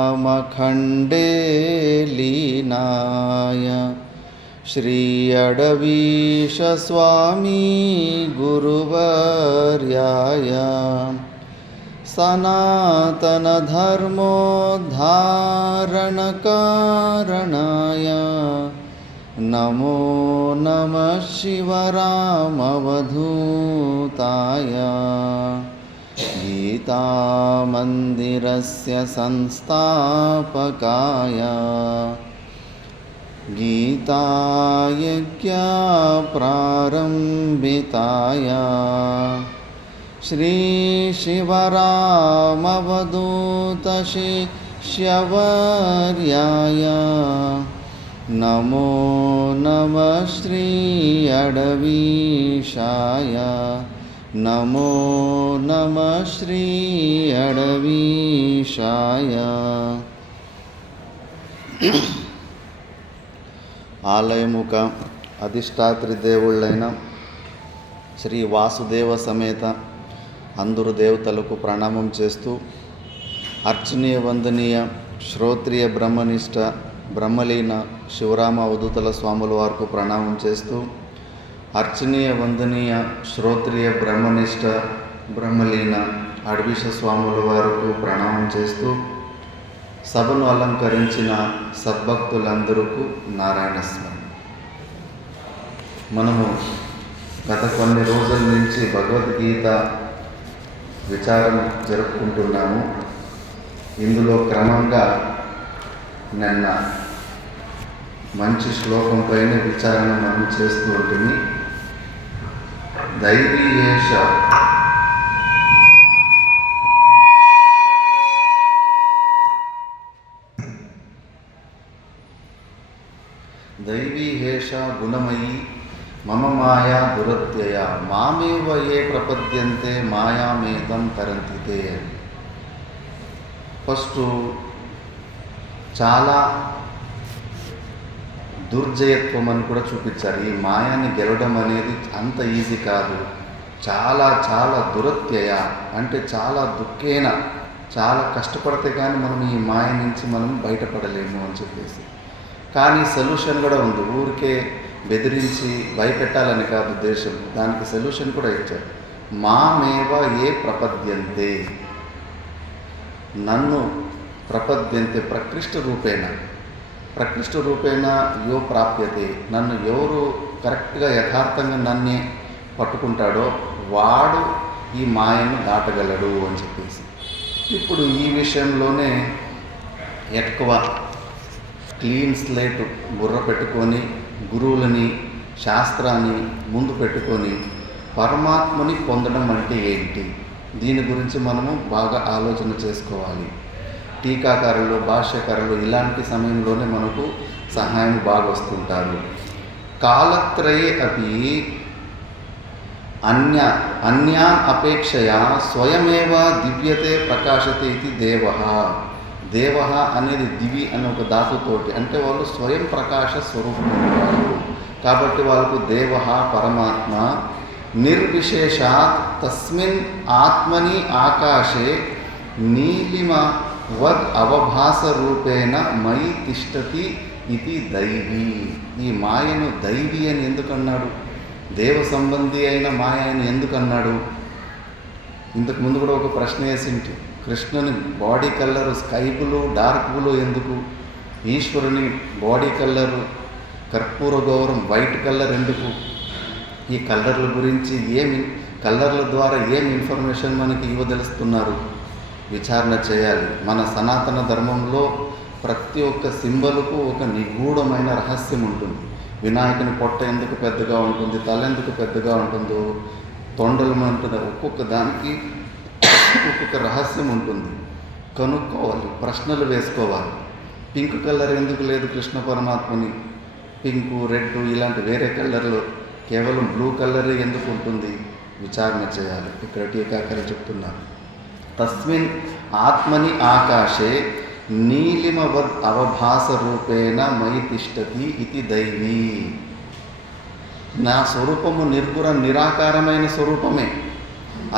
श्रावणपूर्णिमायामखण्डे लीनाय श्री अडवीशस्वामी गुरुवर्याय सनातनधर्मोद्धारणकारणाय नमो नमः शिवरामवधूताय गीतामन्दिरस्य संस्थापकाय गीतायज्ञप्रारम्भिताय श्रीशिवरामवधूतशिष्यवर्याय नमो नमः श्री अडवीशाय नमो नमः श्री अडवीशाय। ఆలయముక అధిష్టాత్రి దేవుళ్ళైన శ్రీ వాసుదేవ సమేత అందరు దేవతలకు ప్రణామం చేస్తూ అర్చనీయ వందనీయ శ్రోత్రియ బ్రహ్మనిష్ట బ్రహ్మలీన శివరామ అవధూతల స్వాముల వారికి ప్రణామం చేస్తూ అర్చనీయ వందనీయ శ్రోత్రియ బ్రహ్మనిష్ట బ్రహ్మలీన అడవీశ స్వాముల వారికి ప్రణామం చేస్తూ సభను అలంకరించిన సద్భక్తులందరికీ నారాయణ స్మరణ. మనము గత కొన్ని రోజుల నుంచి భగవద్గీత విచారణ జరుపుకుంటున్నాము. ఇందులో క్రమంగా నిన్న మంచి శ్లోకం పైన విచారణ మనం చేస్తూ ఉంటుంది. దైవీయేష దైవీహేష గుణమయీ మమ మాయా దురత్యయ మామేవ ఏ ప్రపద్యంతే మాయామేతం తరంతితే. ఫస్ట్ చాలా దుర్జయత్వం అని కూడా చూపించారు. ఈ మాయాన్ని గెలవడం అనేది అంత ఈజీ కాదు. చాలా చాలా దురత్యయ అంటే చాలా దుఃఖేన, చాలా కష్టపడితే కానీ మనం ఈ మాయ నుంచి మనం బయటపడలేము అని చెప్పేసి. కానీ సొల్యూషన్ కూడా ఉంది. ఊరికే బెదిరించి భయపెట్టాలని కాదు ఉద్దేశం, దానికి సొల్యూషన్ కూడా ఇచ్చారు. మామేవ ఏ ప్రపద్యంతే, నన్ను ప్రపద్యంతే ప్రకృష్ట రూపేణ యో ప్రాప్యతే, నన్ను ఎవరు కరెక్ట్గా యథార్థంగా నన్నే పట్టుకుంటాడో వాడు ఈ మాయను దాటగలడు అని చెప్పేసి. ఇప్పుడు ఈ విషయంలోనే ఎక్కువ క్లీన్ స్లేట్ బుర్ర పెట్టుకొని గురువులని శాస్త్రాన్ని ముందు పెట్టుకొని పరమాత్మని పొందడం అంటే ఏంటి, దీని గురించి మనము బాగా ఆలోచన చేసుకోవాలి. టీకాకారులు, భాష్యకారులు ఇలాంటి సమయంలోనే మనకు సహాయం బాగా వస్తుంటారు. కాలత్రయే అపి అన్యాన్ అపేక్షయా స్వయమేవ దివ్యతే ప్రకాశతే ఇది దేవ అనేది దివి అనే ఒక ధాతుతోటి, అంటే వాళ్ళు స్వయం ప్రకాశ స్వరూపం ఉంటారు కాబట్టి వాళ్ళకు దేవ పరమాత్మ నిర్విశేషాత్ తస్మిన్ ఆత్మని ఆకాశే నీలిమ వద్ అవభాస రూపేణ మయి తిష్టతి ఇది దైవీ. ఈ మాయను దైవీ అని ఎందుకన్నాడు? దేవ సంబంధి అయిన మాయ అని ఎందుకన్నాడు? ఇంతకు ముందు కూడా ఒక ప్రశ్న వేసింటి. కృష్ణుని body colour sky blue, dark blue ఎందుకు? ఈశ్వరుని బాడీ కలరు కర్పూర గౌరం వైట్ కలర్ ఎందుకు? ఈ కలర్ల గురించి కలర్ల ద్వారా ఏం ఇన్ఫర్మేషన్ మనకి ఇవ్వదలుస్తున్నారు? విచారణ చేయాలి. మన సనాతన ధర్మంలో ప్రతి ఒక్క సింబల్కు ఒక నిగూఢమైన రహస్యం ఉంటుంది. వినాయకుని పొట్ట ఎందుకు పెద్దగా ఉంటుంది, తల ఎందుకు పెద్దగా ఉంటుందో, తొండలు ఉంటుంది, ఒక్కొక్క దానికి ఒక్కొక్క రహస్యం ఉంటుంది. కనుక్కోవాలి, ప్రశ్నలు వేసుకోవాలి. పింక్ కలర్ ఎందుకు లేదు కృష్ణ పరమాత్మని, పింకు రెడ్ ఇలాంటి వేరే కలర్లు, కేవలం బ్లూ కలరే ఎందుకు ఉంటుంది, విచారణ చేయాలి. ఇక్కడ టీకాకారి చెప్తున్నారు, తస్మిన్ ఆత్మని ఆకాశే నీలిమవద్ అవభాస రూపేణ మయి తిష్టతి ఇది దైవీ. నా స్వరూపము నిర్గుణ నిరాకారమైన స్వరూపమే.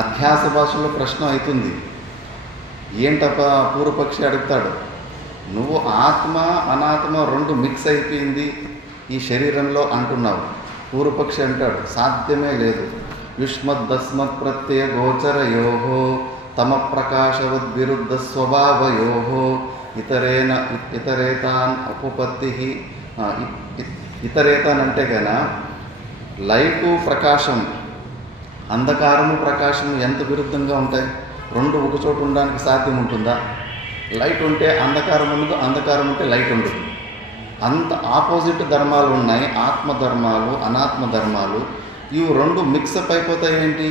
అధ్యాస భాషలో ప్రశ్న అవుతుంది. ఏంటప్ప పూర్వపక్షి అడుగుతాడు, నువ్వు ఆత్మ అనాత్మ రెండు మిక్స్ అయిపోయింది ఈ శరీరంలో అంటున్నావు. పూర్వపక్షి అంటాడు, సాధ్యమే లేదు. యుష్మద్దస్మత్ ప్రత్యయ గోచరయోహో తమ ప్రకాశవద్ విరుద్ధ స్వభావయోహో ఇతరేతాన్ ఉపపత్తి. ఇతరేతాన్ అంటే కన్నా లైటు ప్రకాశం, అంధకారము ప్రకాశము ఎంత విరుద్ధంగా ఉంటాయి? రెండు ఒక చోట ఉండడానికి సాధ్యం ఉంటుందా? లైట్ ఉంటే అంధకారం ఉండదు, అంధకారం ఉంటే లైట్ ఉండదు. అంత ఆపోజిట్ ధర్మాలు ఉన్నాయి, ఆత్మధర్మాలు అనాత్మ ధర్మాలు. ఇవి రెండు మిక్సప్ అయిపోతాయి ఏంటి?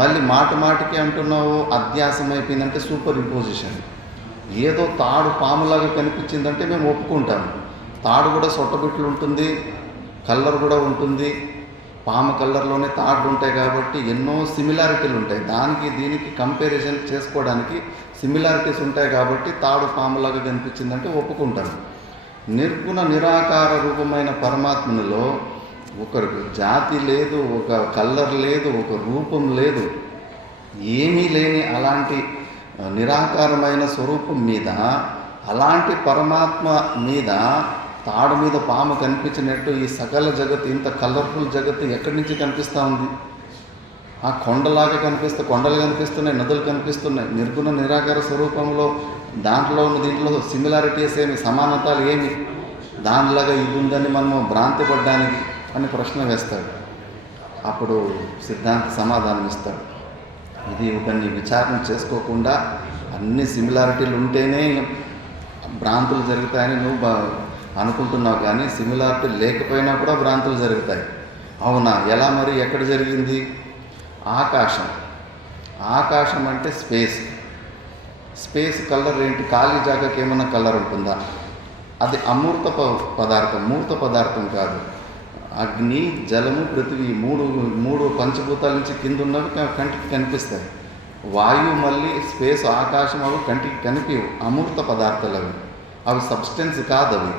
మళ్ళీ మాటికి అంటున్నావు అధ్యాసం అయిపోయిందంటే సూపర్ ఇంపోజిషన్. ఏదో తాడు పాములాగా కనిపించిందంటే మేము ఒప్పుకుంటాము. తాడు కూడా సొట్టబిట్లు ఉంటుంది, కలర్ కూడా ఉంటుంది. పాము కలర్లోనే తాడులు ఉంటాయి కాబట్టి ఎన్నో సిమిలారిటీలు ఉంటాయి. దానికి దీనికి కంపారిజన్ చేసుకోవడానికి సిమిలారిటీస్ ఉంటాయి కాబట్టి తాడు పాములాగా కనిపించిందంటే ఒప్పుకుంటాను. నిర్గుణ నిరాకార రూపమైన పరమాత్మలో ఒకరికి జాతి లేదు, ఒక కలర్ లేదు, ఒక రూపం లేదు, ఏమీ లేని అలాంటి నిరాకారమైన స్వరూపం మీద, అలాంటి పరమాత్మ మీద తాడు మీద పాము కనిపించినట్టు ఈ సకల జగత్తు, ఇంత కలర్ఫుల్ జగత్తు ఎక్కడి నుంచి కనిపిస్తూ ఉంది? ఆ కొండలాగా కొండలు కనిపిస్తున్నాయి, నదులు కనిపిస్తున్నాయి. నిర్గుణ నిరాకార స్వరూపంలో దాంట్లో దీంట్లో సిమిలారిటీస్ ఏమి, సమానతలు ఏమి? దానిలాగా ఇది ఉందని మనము భ్రాంతి పడ్డానికి అని ప్రశ్న వేస్తాడు. అప్పుడు సిద్ధాంత సమాధానం ఇస్తాడు, ఇది ఒకరిని విచారణ చేసుకోకుండా అన్ని సిమిలారిటీలు ఉంటేనే భ్రాంతులు జరుగుతాయని నువ్వు అనుకుంటున్నావు, కానీ సిమిలారిటీ లేకపోయినా కూడా భ్రాంతులు జరుగుతాయి. అవునా? ఎలా మరి? ఎక్కడ జరిగింది? ఆకాశం. ఆకాశం అంటే స్పేస్ కలర్ ఏంటి? ఖాళీ జాగాకి ఏమన్నా కలర్ ఉంటుందా? అది అమూర్త పదార్థం, మూర్త పదార్థం కాదు. అగ్ని, జలము, పృథివీ మూడు పంచభూతాల నుంచి కింద ఉన్నవి కంటికి కనిపిస్తాయి. వాయువు, మళ్ళీ స్పేస్, ఆకాశం అవి కంటికి కనిపించవు, అమూర్త పదార్థాలు అవి సబ్స్టెన్స్ కాదు అవి.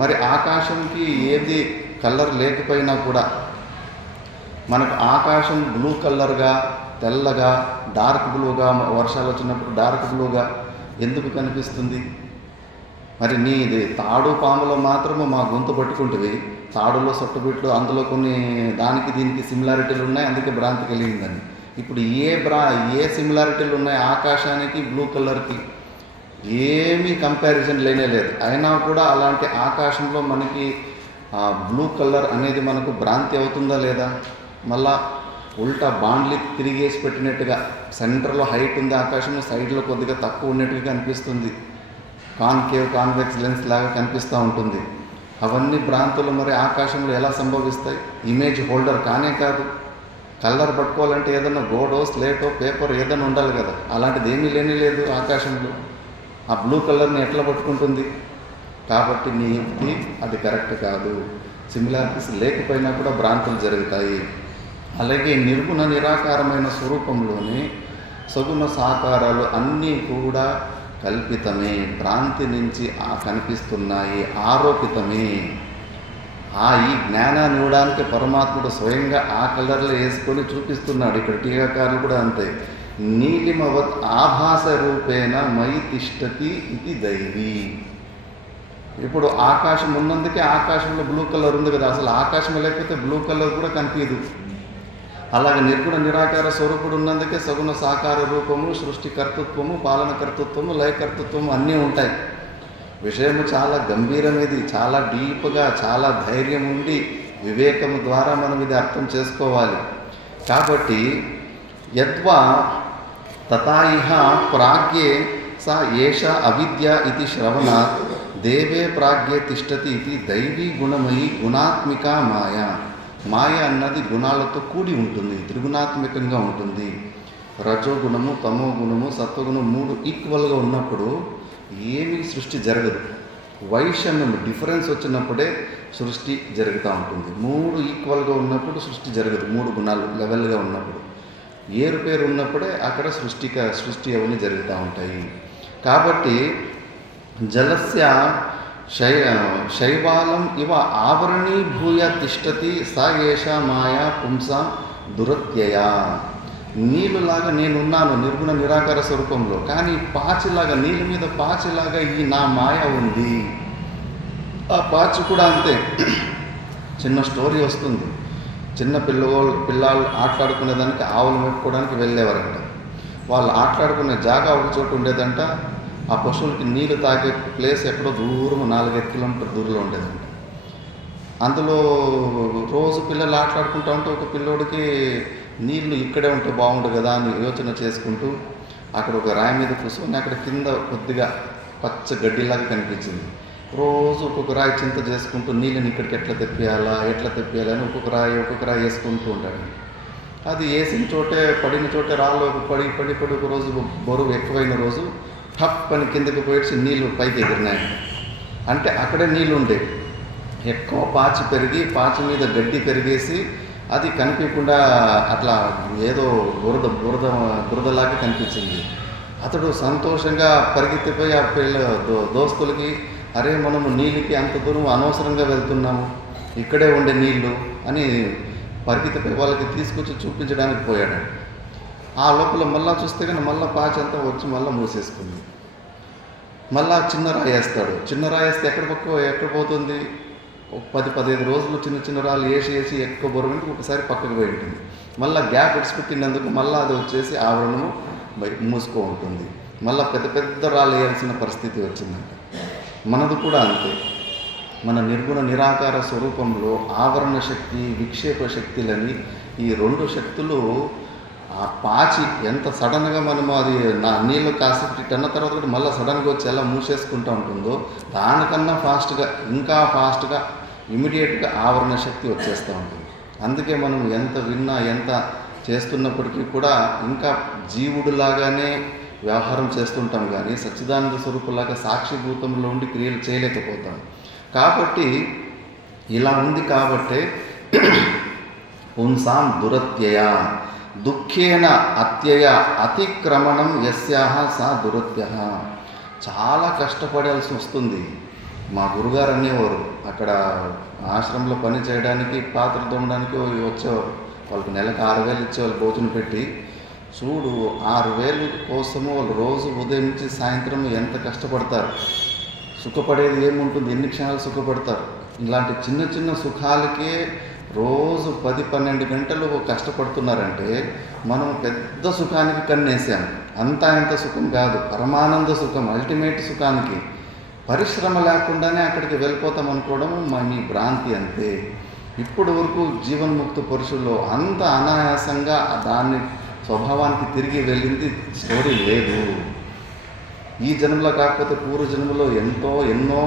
మరి ఆకాశంకి ఏది కలర్ లేకపోయినా కూడా మనకు ఆకాశం బ్లూ కలర్గా, తెల్లగా, డార్క్ బ్లూగా, వర్షాలు వచ్చినప్పుడు డార్క్ బ్లూగా ఎందుకు కనిపిస్తుంది? మరి నీది తాడు పాములో మాత్రమే మా గొంతు పట్టుకుంటుంది, తాడులో సొట్టుబిట్లు, అందులో కొన్ని దానికి దీనికి సిమిలారిటీలు ఉన్నాయి, అందుకే భ్రాంతి కలిగిందని. ఇప్పుడు ఏ సిమిలారిటీలు ఉన్నాయి ఆకాశానికి బ్లూ కలర్కి? ఏమీ కంపారిజన్ లేనే లేదు. అయినా కూడా అలాంటి ఆకాశంలో మనకి బ్లూ కలర్ అనేది మనకు భ్రాంతి అవుతుందా లేదా? మళ్ళా ఉల్టా బాండ్లీ తిరిగేసి పెట్టినట్టుగా సెంటర్లో హైట్ ఉంది ఆకాశంలో, సైడ్లో కొద్దిగా తక్కువ ఉన్నట్టుగా కనిపిస్తుంది. కాన్వెక్స్ లెన్స్ లాగా కనిపిస్తూ ఉంటుంది. అవన్నీ భ్రాంతులు మరి ఆకాశంలో ఎలా సంభవిస్తాయి? ఇమేజ్ హోల్డర్ కానే కాదు. కలర్ పట్టుకోవాలంటే ఏదైనా గోడో, స్లేటో, పేపర్ ఏదైనా ఉండాలి కదా. అలాంటిది ఏమీ లేదు ఆకాశంలో. ఆ బ్లూ కలర్ని ఎట్లా పట్టుకుంటుంది? కాబట్టి నీ యుక్తి అది కరెక్ట్ కాదు. సిమిలారిటీస్ లేకపోయినా కూడా భ్రాంతులు జరుగుతాయి. అలాగే నిర్గుణ నిరాకారమైన స్వరూపంలోనే సగుణ సాకారాలు అన్నీ కూడా కల్పితమే, భ్రాంతి నుంచి కనిపిస్తున్నాయి, ఆరోపితమే. ఈ జ్ఞానాన్ని ఇవ్వడానికి పరమాత్ముడు స్వయంగా ఆ కలర్లో వేసుకొని చూపిస్తున్నాడు. ఇక్కడ టీకాకారులు కూడా అంతే. నీలిమవత్ ఆభాస రూపేణ మయి తిష్టతి ఇది దైవీ. ఇప్పుడు ఆకాశం ఉన్నందుకే ఆకాశంలో బ్లూ కలర్ ఉంది కదా, అసలు ఆకాశం లేకపోతే బ్లూ కలర్ కూడా కనిపించదు. అలాగే నిర్గుణ నిరాకార స్వరూపుడు ఉన్నందుకే సగుణ సాకార రూపము, సృష్టికర్తృత్వము, పాలనకర్తృత్వము, లయకర్తృత్వము అన్నీ ఉంటాయి. విషయము చాలా గంభీరమేది, చాలా డీప్గా, చాలా ధైర్యం ఉండి వివేకము ద్వారా మనం ఇది అర్థం చేసుకోవాలి. కాబట్టి యద్వా తథా ఇహ ప్రాగ్యే సా ఏష అవిద్య ఇది శ్రవణాత్ దేవే ప్రాగ్యే తిష్టతి ఇది దైవీ గుణమయి గుణాత్మిక మాయ. మాయ అన్నది గుణాలతో కూడి ఉంటుంది, త్రిగుణాత్మకంగా ఉంటుంది. రజోగుణము, తమో గుణము, సత్వగుణం 3 ఈక్వల్గా ఉన్నప్పుడు ఏమీ సృష్టి జరగదు. వైషమ్యం, డిఫరెన్స్ వచ్చినప్పుడే సృష్టి జరుగుతూ ఉంటుంది. 3 ఈక్వల్గా ఉన్నప్పుడు సృష్టి జరగదు. 3 గుణాలు లెవెల్గా ఉన్నప్పుడు, ఏరుపేరు ఉన్నప్పుడే అక్కడ సృష్టి అవన్నీ జరుగుతూ ఉంటాయి. కాబట్టి జలస్య శైవాలం ఇవ ఆవరణీభూయ తిష్టతి సా ఏష మాయా పుంసాం దురత్యయా. నీళ్ళులాగా నేనున్నాను నిర్గుణ నిరాకార స్వరూపంలో, కానీ పాచిలాగా, నీళ్ళ మీద పాచిలాగా ఈ నా మాయ ఉంది. ఆ పాచి కూడా అంతే. చిన్న స్టోరీ వస్తుంది. చిన్న పిల్లలు ఆటలాడుకునేదానికి ఆవులు మెప్పుకోవడానికి వెళ్ళేవారంట. వాళ్ళు ఆటలాడుకునే జాగా ఒక చోటు ఉండేదంట. ఆ పశువులకి నీళ్ళు తాగే ప్లేస్ ఎక్కడో దూరం 4-5 కిలోమీటర్ దూరంలో ఉండేదంట. అందులో రోజు పిల్లలు ఆటలాడుకుంటూ ఉంటే ఒక పిల్లోడికి నీళ్లు ఇక్కడే ఉంటే బాగుండు కదా అని యోచన చేసుకుంటూ అక్కడ ఒక రాయి మీద కూర్చొని అక్కడ కింద కొద్దిగా పచ్చ గడ్డిలాగా కనిపించింది. రోజు ఒక్కొక్క రాయి చింత చేసుకుంటూ నీళ్ళని ఇక్కడికి ఎట్లా తెప్పియాలా అని ఒక్కొక్క రాయి వేసుకుంటూ ఉంటాడు. అది వేసిన చోటే పడిన చోటే రాళ్ళు పడి ఒక రోజు బరువు ఎక్కువైన రోజు టప్ అని కిందకి పోయి నీళ్ళు పైకి ఎగిరినాయి. అంటే అక్కడే నీళ్ళు ఉండేవి. ఎక్కువ పాచి పెరిగి పాచి మీద గడ్డి పెరిగేసి అది కనిపించకుండా అట్లా ఏదో బురదలాగా కనిపించింది. అతడు సంతోషంగా పరిగెత్తిపోయి ఆ దోస్తులకి, అరే మనము నీళ్ళకి అంత దూరం అనవసరంగా వెళ్తున్నాము, ఇక్కడే ఉండే నీళ్ళు అని పరిగెత్తిపోయి వాళ్ళకి తీసుకొచ్చి చూపించడానికి పోయాడు. ఆ లోపల మళ్ళా చూస్తే కానీ మళ్ళీ పాచి అంతా వచ్చి మళ్ళీ మూసేసుకుంది. మళ్ళా చిన్న రాయి వేస్తాడు. చిన్న రాయి వేస్తే ఎక్కడ పోతుంది? ఒక 10-15 రోజులు చిన్న రాళ్ళు వేసి ఎక్కువ బరువు ఒకసారి పక్కకు పోయి ఉంటుంది. మళ్ళీ గ్యాప్ ఇడిచిపెట్టినందుకు మళ్ళీ అది వచ్చేసి ఆవరణము మూసుకో ఉంటుంది. మళ్ళీ పెద్ద రాళ్ళు వేయాల్సిన పరిస్థితి వచ్చిందంట. మనది కూడా అంతే. మన నిర్గుణ నిరాకార స్వరూపంలో ఆవరణ శక్తి, విక్షేప శక్తులని ఈ 2 శక్తులు ఆ పాచి ఎంత సడన్గా మనము అది నీళ్ళు కాసేపు అన్న తర్వాత కూడా మళ్ళీ సడన్గా వచ్చి ఎలా మూసేసుకుంటూ ఉంటుందో దానికన్నా ఇంకా ఫాస్ట్గా ఇమీడియట్గా ఆవరణ శక్తి వచ్చేస్తూ ఉంటుంది. అందుకే మనం ఎంత విన్నా ఎంత చేస్తున్నప్పటికీ కూడా ఇంకా జీవుడులాగానే వ్యవహారం చేస్తుంటాం, కానీ సచ్చిదానంద స్వరూపులాగా సాక్షిభూతంలో ఉండి క్రియలు చేయలేకపోతాం. కాబట్టి ఇలా ఉంది కాబట్టే పుంసాం దురత్యయ దుఃఖేన అత్యయ అతిక్రమణం యస్యాహ సా దురత్య. చాలా కష్టపడాల్సి వస్తుంది. మా గురుగారు అనేవారు, అక్కడ ఆశ్రమంలో పని చేయడానికి పాత్ర తోమడానికి వచ్చేవారు. వాళ్ళకి నెలకు 6,000 ఇచ్చేవాళ్ళు భోజనం పెట్టి. చూడు 6,000 కోసము వాళ్ళు రోజు ఉదయం నుంచి సాయంత్రం ఎంత కష్టపడతారు. సుఖపడేది ఏముంటుంది? ఎన్ని క్షణాలు సుఖపడతారు. ఇలాంటి చిన్న సుఖాలకే రోజు 10-12 గంటలు కష్టపడుతున్నారంటే మనం పెద్ద సుఖానికి కన్నేసాం. ఎంత సుఖం కాదు, పరమానంద సుఖం, అల్టిమేట్ సుఖానికి పరిశ్రమ లేకుండానే అక్కడికి వెళ్ళిపోతాం అనుకోవడం మీ భ్రాంతి అంతే. ఇప్పటి వరకు జీవన్ముక్త పురుషుల్లో అంత అనాయాసంగా దాన్ని స్వభావానికి తిరిగి వెళ్ళింది స్టోరీ లేదు. ఈ జన్మలో కాకపోతే పూర్వ జన్మలో ఎన్నో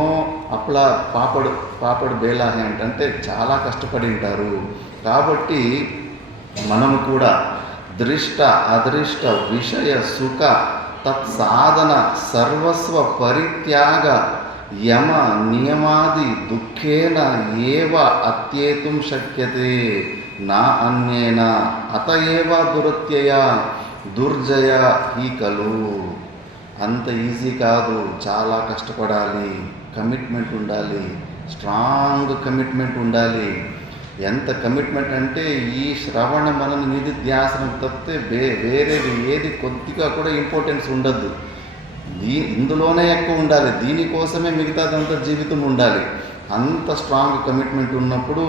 అప్లా పాపడు బేలాహి అంటే చాలా కష్టపడి ఉంటారు. కాబట్టి మనము కూడా దృష్ట అదృష్ట విషయ సుఖ తత్సాధన సర్వస్వ పరిత్యాగ యమ నియమాది దుఃఖేన ఏవ అత్యేతుం శక్యతే నా అన్యేన అతయేవ దురత్యయ దుర్జయ హి కలు. అంత ఈజీ కాదు, చాలా కష్టపడాలి, కమిట్మెంట్ ఉండాలి, స్ట్రాంగ్ కమిట్మెంట్ ఉండాలి. ఎంత కమిట్మెంట్ అంటే ఈ శ్రవణ మనన నిధిధ్యాసనం తప్పితే వేరేది ఏది కొద్దిగా కూడా ఇంపార్టెన్స్ ఉండద్దు. ఇందులోనే ఎక్కువ ఉండాలి, దీనికోసమే మిగతాదంతా జీవితం ఉండాలి. అంత స్ట్రాంగ్ కమిట్మెంట్ ఉన్నప్పుడు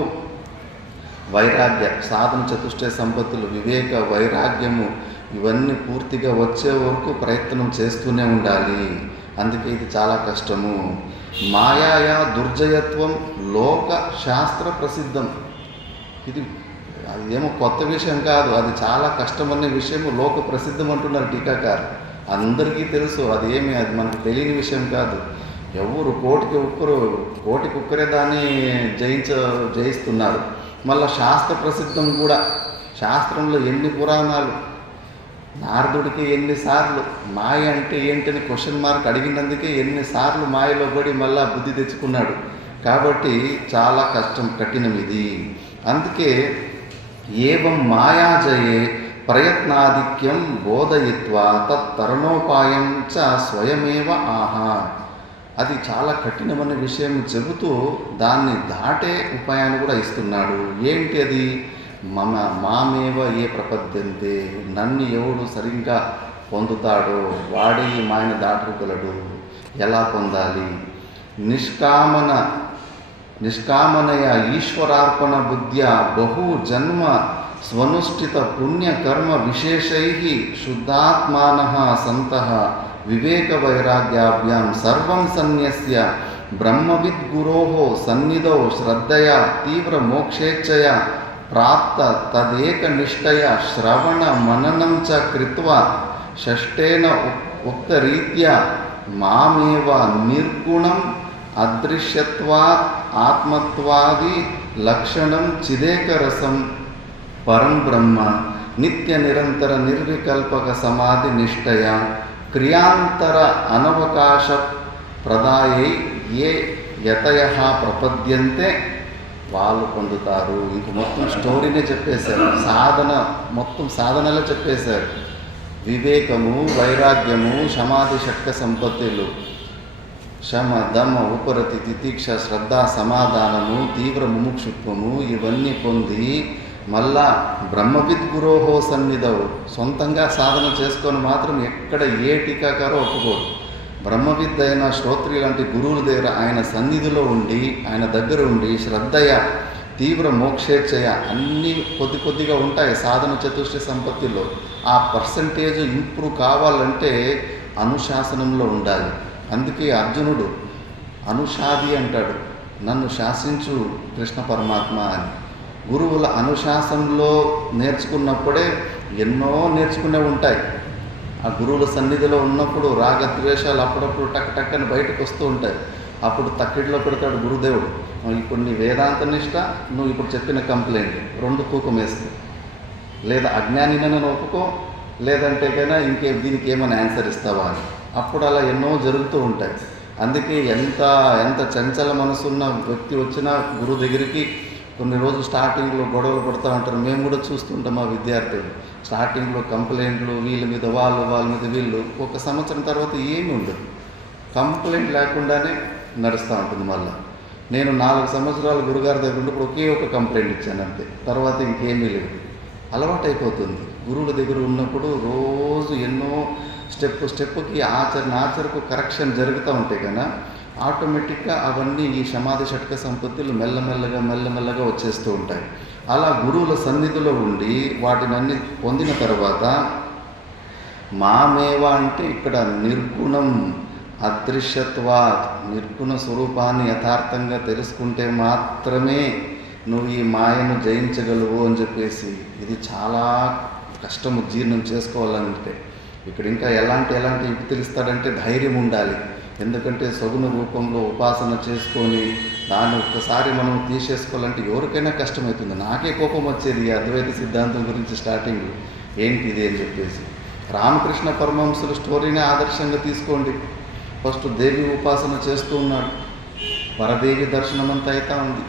వైరాగ్య సాధన చతుష్టయ సంపత్తులు, వివేక, వైరాగ్యము ఇవన్నీ పూర్తిగా వచ్చే వరకు ప్రయత్నం చేస్తూనే ఉండాలి. అందుకే ఇది చాలా కష్టము. మాయా దుర్జయత్వం లోక శాస్త్ర ప్రసిద్ధం. అది ఏమో కొత్త విషయం కాదు, అది చాలా కష్టమనే విషయము లోక ప్రసిద్ధం అంటున్నారు టీకాకారు. అందరికీ తెలుసు, అది మనకు తెలియని విషయం కాదు. ఎవరు కోటికి ఒక్కరే దాన్ని జయిస్తున్నారు. మళ్ళీ శాస్త్ర ప్రసిద్ధం కూడా. శాస్త్రంలో ఎన్ని పురాణాలు, నారదుడికి ఎన్నిసార్లు మాయ అంటే ఏంటని క్వశ్చన్ మార్క్ అడిగినందుకే ఎన్నిసార్లు మాయలో పడి మళ్ళా బుద్ధి తెచ్చుకున్నాడు. కాబట్టి చాలా కఠినం ఇది. అందుకే ఏవం మాయాజయే ప్రయత్నాధిక్యం బోధయిత్వా తత్తరణోపాయం చ స్వయమేవ ఆహా. అది చాలా కఠినమైన విషయం చెబుతూ దాన్ని దాటే ఉపాయాన్ని కూడా ఇస్తున్నాడు. ఏంటి అది? మామేవ ఏ ప్రపద్యంతే, నన్ను ఎవడు సరిగ్గా పొందుతాడో వాడే ఈ మాయను దాటుకోగలడు. ఎలా పొందాలి? నిష్కామనయ ఈశ్వరార్పణ బుద్ధ్యా బహు జన్మ స్వనుష్ఠిత పుణ్యకర్మ విశేషై శుద్ధాత్మానః సంతః వివేక వైరాగ్యాభ్యాం సర్వం సన్యస్య బ్రహ్మవిద్గురోః సన్నిధౌ శ్రద్ధయా తీవ్ర మోక్షేచ్ఛయా ప్రాప్త తదేకనిష్టయ శ్రవణ మననం చ కృత్వా షష్టేన ఉక్తరీత్యా మామేవ నిర్గుణం అదృశ్యత్వాత్ ఆత్మత్వాది లక్షణం చిదేకరసం పరం బ్రహ్మ నిత్య నిరంతర నిర్వికల్పక సమాధి నిష్టయ క్రియాంతర అనవకాశ ప్రదాయై ఏ యతయః ప్రపద్యంతే వాళ్ళు పొందుతారు. ఇంక మొత్తం స్టోరీనే చెప్పేశారు. మొత్తం సాధనలే చెప్పేశారు. వివేకము, వైరాగ్యము, సమాధి షట్క సంపత్తులు, శమ దమ ఉపరతి తితిక్ష శ్రద్ధ సమాధానము తీవ్ర ముముక్షుత్వము ఇవన్నీ పొంది మళ్ళా బ్రహ్మవిద్గురోహో సన్నిధవు సొంతంగా సాధన చేసుకొని మాత్రం ఎక్కడ ఏ టీకాకారో ఒప్పుకోరు. బ్రహ్మవిద్ అయిన శ్రోత్రి లాంటి గురువుల దగ్గర ఆయన సన్నిధిలో ఉండి ఆయన దగ్గర ఉండి శ్రద్ధయ తీవ్ర మోక్షేచ్ఛయ అన్నీ కొద్దిగా ఉంటాయి సాధన చతుష్టి సంపత్తిలో. ఆ పర్సంటేజ్ ఇంప్రూవ్ కావాలంటే అనుశాసనంలో ఉండాలి. అందుకే అర్జునుడు అనుషాది అంటాడు, నన్ను శాసించు కృష్ణ పరమాత్మ అని. గురువుల అనుశాసనంలో నేర్చుకున్నప్పుడే ఎన్నో నేర్చుకునే ఉంటాయి. ఆ గురువుల సన్నిధిలో ఉన్నప్పుడు రాగద్వేషాలు అప్పుడప్పుడు టక్కని బయటకు వస్తూ ఉంటాయి. అప్పుడు తక్కిడిలో పెడతాడు గురుదేవుడు, ఇప్పుడు నీ వేదాంత నిష్ట, నువ్వు ఇప్పుడు చెప్పిన కంప్లైంట్ రెండు తూకం వేసుకో, లేదా అజ్ఞానినని ఒప్పుకో, లేదంటే కన్నా దీనికి ఏమైనా ఆన్సర్ ఇస్తావా అని. అప్పుడు అలా ఎన్నో జరుగుతూ ఉంటాయి. అందుకే ఎంత చంచల మనసున్న వ్యక్తి వచ్చినా గురువు దగ్గరికి కొన్ని రోజులు స్టార్టింగ్లో గొడవలు పడుతూ ఉంటారు. మేము కూడా చూస్తుంటాం. మా విద్యార్థులు స్టార్టింగ్లో కంప్లైంట్లు, వీళ్ళ మీద వాళ్ళ మీద వీళ్ళు. ఒక సంవత్సరం తర్వాత ఏమి ఉండదు, కంప్లైంట్ లేకుండానే నడుస్తూ ఉంటుంది. మళ్ళీ నేను 4 సంవత్సరాలు గురుగారి దగ్గర ఉన్నప్పుడు ఒకే ఒక కంప్లైంట్ ఇచ్చాను అంతే, తర్వాత ఇంకేమీ లేదు. అలవాటు అయిపోతుంది. గురువుల దగ్గర ఉన్నప్పుడు రోజు ఎన్నో స్టెప్కి ఆచరణకు కరెక్షన్ జరుగుతూ ఉంటాయి కదా, ఆటోమేటిక్గా అవన్నీ ఈ సమాధి షట్క సంపత్తులు మెల్లమెల్లగా వచ్చేస్తూ ఉంటాయి. అలా గురువుల సన్నిధిలో ఉండి వాటినన్నీ పొందిన తర్వాత మామేవ అంటే ఇక్కడ నిర్గుణం అదృశ్యత్వాత్, నిర్గుణ స్వరూపాన్ని యథార్థంగా తెలుసుకుంటే మాత్రమే నువ్వు ఈ మాయను జయించగలవు అని చెప్పేసి. ఇది చాలా కష్టము జీర్ణం చేసుకోవాలంటే. ఇక్కడ ఇంకా ఎలాంటి యుక్తులు ఇస్తాడంటే ధైర్యం ఉండాలి. ఎందుకంటే సగుణ రూపంలో ఉపాసన చేసుకొని దాన్ని ఒక్కసారి మనం తీసేసుకోవాలంటే ఎవరికైనా కష్టమవుతుంది. నాకే కోపం వచ్చేది ఈ అద్వైత సిద్ధాంతం గురించి స్టార్టింగ్ ఏంటి ఇది అని చెప్పేసి. రామకృష్ణ పరమహంసుల స్టోరీని ఆదర్శంగా తీసుకోండి. ఫస్ట్ దేవి ఉపాసన చేస్తూ ఉన్నాడు, పరదేవి దర్శనం అంతా అవుతా ఉంది.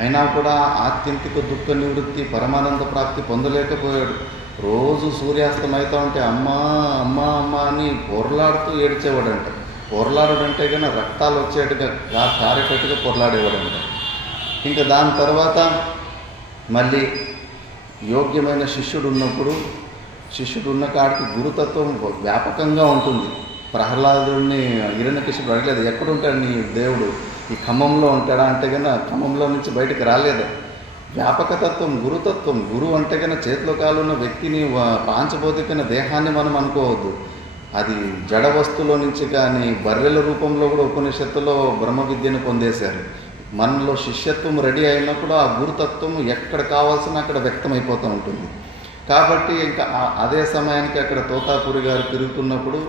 అయినా కూడా ఆత్యంతిక దుఃఖ నివృత్తి పరమానంద ప్రాప్తి పొందలేకపోయాడు. రోజు సూర్యాస్తం అవుతా ఉంటే అమ్మా అమ్మా అమ్మా అని పొరలాడుతూ ఏడ్చేవాడంట. పొరలాడడంటే కన్నా రక్తాలు వచ్చేట్టుగా కారేటట్టుగా పొరలాడేవాడంట. ఇంకా దాని తర్వాత మళ్ళీ యోగ్యమైన శిష్యుడు ఉన్న కాడికి గురుతత్వం వ్యాపకంగా ఉంటుంది. ప్రహ్లాదుడిని హిరణ్యకశిపుడు అడగలేదు, ఎక్కడుంటాడు నీ దేవుడు, ఈ ఖమ్మంలో ఉంటాడా అంటే కన్నా ఖమ్మంలో నుంచి బయటకు రాలేదు. వ్యాపకతత్వం, గురుతత్వం. గురువు అంటే కన్నా చేతిలో కాలున్న వ్యక్తిని పాంచభౌతికమైన దేహాన్ని మనం అనుకోవద్దు. అది జడ వస్తువులో నుంచి కానీ బర్రెల రూపంలో కూడా ఉపనిషత్తులో బ్రహ్మ విద్యను పొందేశారు. మనలో శిష్యత్వం రెడీ అయినప్పుడు ఆ గురుతత్వం ఎక్కడ కావాల్సిన అక్కడ వ్యక్తమైపోతూ ఉంటుంది. కాబట్టి ఇంకా అదే సమయానికి అక్కడ తోతాపురి గారు తిరుగుతున్నప్పుడు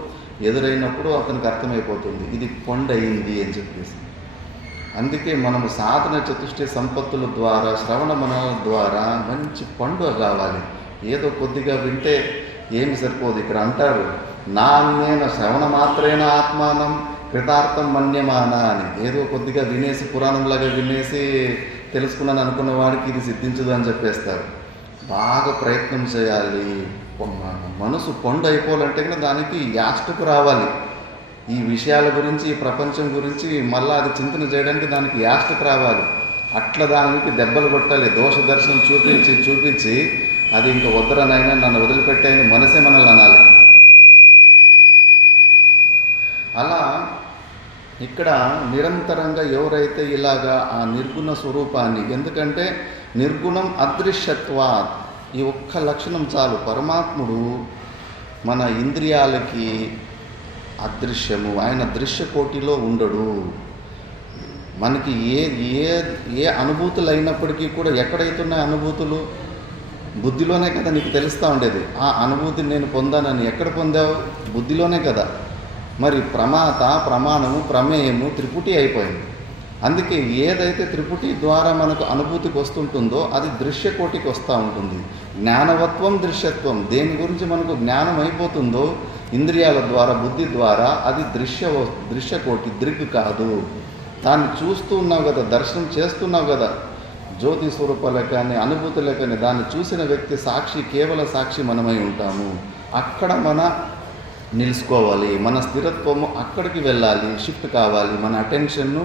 ఎదురైనప్పుడు అతనికి అర్థమైపోతుంది ఇది పొండు అయింది అని చెప్పేసి. అందుకే మనము సాధన చతుష్టి సంపత్తుల ద్వారా శ్రవణ మనల ద్వారా మంచి పండు కావాలి. ఏదో కొద్దిగా వింటే ఏమి సరిపోదు. ఇక్కడ అంటారు నా అన్నేన శ్రవణ మాత్రేన ఆత్మానం కృతార్థం మన్యమాన అని. ఏదో కొద్దిగా వినేసి పురాణంలాగా వినేసి తెలుసుకున్నాను అనుకున్న వాడికి ఇది సిద్ధించదు అని చెప్పేస్తారు. బాగా ప్రయత్నం చేయాలి. మనసు పండు అయిపోవాలంటే కనుక దానికి యాస్టకు రావాలి. ఈ విషయాల గురించి ఈ ప్రపంచం గురించి మళ్ళీ అది చింతన చేయడానికి దానికి యాస్టకు రావాలి. అట్లా దానికి దెబ్బలు కొట్టాలి. దోష దర్శనం చూపించి అది ఇంకా వద్దరనైనా నన్ను వదిలిపెట్టాయని మనసే మనల్ని అనాలి. అలా ఇక్కడ నిరంతరంగా ఎవరైతే ఇలాగా ఆ నిర్గుణ స్వరూపాన్ని, ఎందుకంటే నిర్గుణం అదృశ్యత్వాత్, ఈ ఒక్క లక్షణం చాలు. పరమాత్ముడు మన ఇంద్రియాలకి అదృశ్యము, ఆయన దృశ్యకోటిలో ఉండడు. మనకి ఏ అనుభూతులు అయినప్పటికీ కూడా ఎక్కడైతున్నాయి అనుభూతులు? బుద్ధిలోనే కదా నీకు తెలుస్తూ ఉండేది. ఆ అనుభూతిని నేను పొందానని ఎక్కడ పొందావు? బుద్ధిలోనే కదా. మరి ప్రమాత, ప్రమాణము, ప్రమేయము త్రిపుటి అయిపోయింది. అందుకే ఏదైతే త్రిపుటి ద్వారా మనకు అనుభూతికి వస్తుంటుందో అది దృశ్యకోటికి వస్తూ ఉంటుంది. జ్ఞానవత్వం దృశ్యత్వం, దేని గురించి మనకు జ్ఞానం అయిపోతుందో ఇంద్రియాల ద్వారా బుద్ధి ద్వారా అది దృశ్యకోటి, దృగ్ కాదు. దాన్ని చూస్తూ ఉన్నావు కదా, దర్శనం చేస్తున్నావు కదా, జ్యోతి స్వరూపాలకని అనుభూతులకని దాన్ని చూసిన వ్యక్తి సాక్షి, కేవల సాక్షి మనమై ఉంటాము. అక్కడ మన నిలుసుకోవాలి, మన స్థిరత్వము అక్కడికి వెళ్ళాలి, షిఫ్ట్ కావాలి. మన అటెన్షన్ను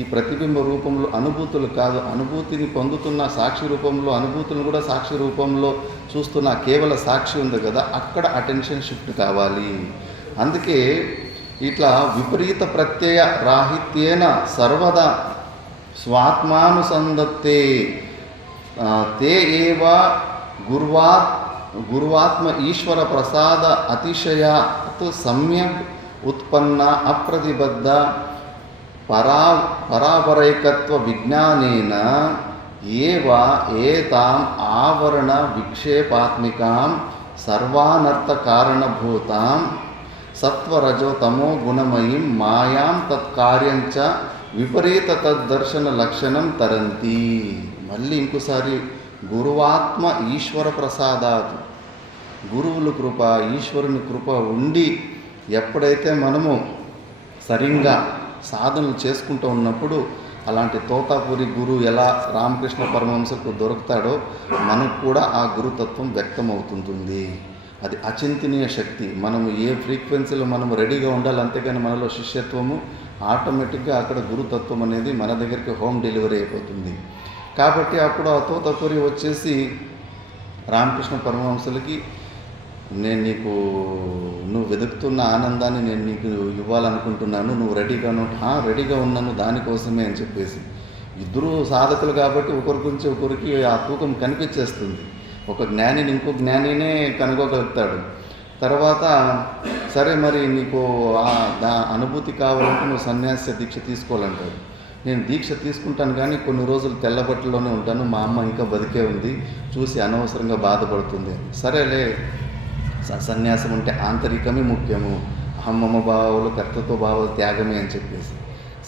ఈ ప్రతిబింబ రూపంలో అనుభూతులు కాదు, అనుభూతిని పొందుతున్న సాక్షి రూపంలో, అనుభూతులను కూడా సాక్షి రూపంలో చూస్తున్న కేవల సాక్షి ఉంది కదా, అక్కడ అటెన్షన్ షిఫ్ట్ కావాలి. అందుకే ఇట్లా విపరీత ప్రత్యయ రాహిత్యేన సర్వదా స్వాత్మానుసంధత్తే తే ఏవ గురువాత్మ ఈశ్వర ప్రసాద అతిశయాత్ సమ్యక్ ఉత్పన్న అప్రతిబద్ధ పరాపరైకత్వ విజ్ఞానేన ఏవ ఏతాం ఆవరణ విక్షేపాత్మికాం సర్వానర్థ కారణభూతాం సత్వరజో తమో గుణమయీం మాయాం తత్కార్యంచ విపరీత తద్దర్శన లక్షణం తరంతి. మళ్ళీ ఇంకోసారి గురువాత్మ ఈశ్వర ప్రసాదాత్, గురువుల కృప, ఈశ్వరుని కృప ఉండి ఎప్పుడైతే మనము సరిగ్గా సాధనలు చేసుకుంటూ ఉన్నప్పుడు అలాంటి తోతాపురి గురు ఎలా రామకృష్ణ పరమహంసకు దొరుకుతాడో మనకు కూడా ఆ గురుతత్వం వ్యక్తమవుతుంటుంది. అది అచింతనీయ శక్తి. మనము ఏ ఫ్రీక్వెన్సీలో మనము రెడీగా ఉండాలి, అంతేగాని మనలో శిష్యత్వము ఆటోమేటిక్గా అక్కడ గురుతత్వం అనేది మన దగ్గరికి హోమ్ డెలివరీ అయిపోతుంది. కాబట్టి అప్పుడు ఆ తోతాపురి వచ్చేసి రామకృష్ణ పరమహంసలకి నేను నువ్వు వెతుకుతున్న ఆనందాన్ని నేను నీకు ఇవ్వాలనుకుంటున్నాను, నువ్వు రెడీగా ఉన్నాను దానికోసమే అని చెప్పేసి. ఇద్దరు సాధకులు కాబట్టి ఒకరి గురించి ఒకరికి ఆ తూకం కనిపించేస్తుంది. ఒక జ్ఞానిని ఇంకో జ్ఞానినే కనుగోగలుగుతాడు. తర్వాత సరే మరి నీకు అనుభూతి కావాలంటే నువ్వు సన్యాస దీక్ష తీసుకోవాలంటాడు. నేను దీక్ష తీసుకుంటాను కానీ కొన్ని రోజులు తెల్లబట్టలోనే ఉంటాను, మా అమ్మ ఇంకా బతికే ఉంది, చూసి అనవసరంగా బాధపడుతుంది. సరేలే, సన్యాసం అంటే ఆంతరికమే ముఖ్యము, అహమ్మమ్మ భావాలు కర్తృత్వ భావాలు త్యాగమే అని చెప్పేసి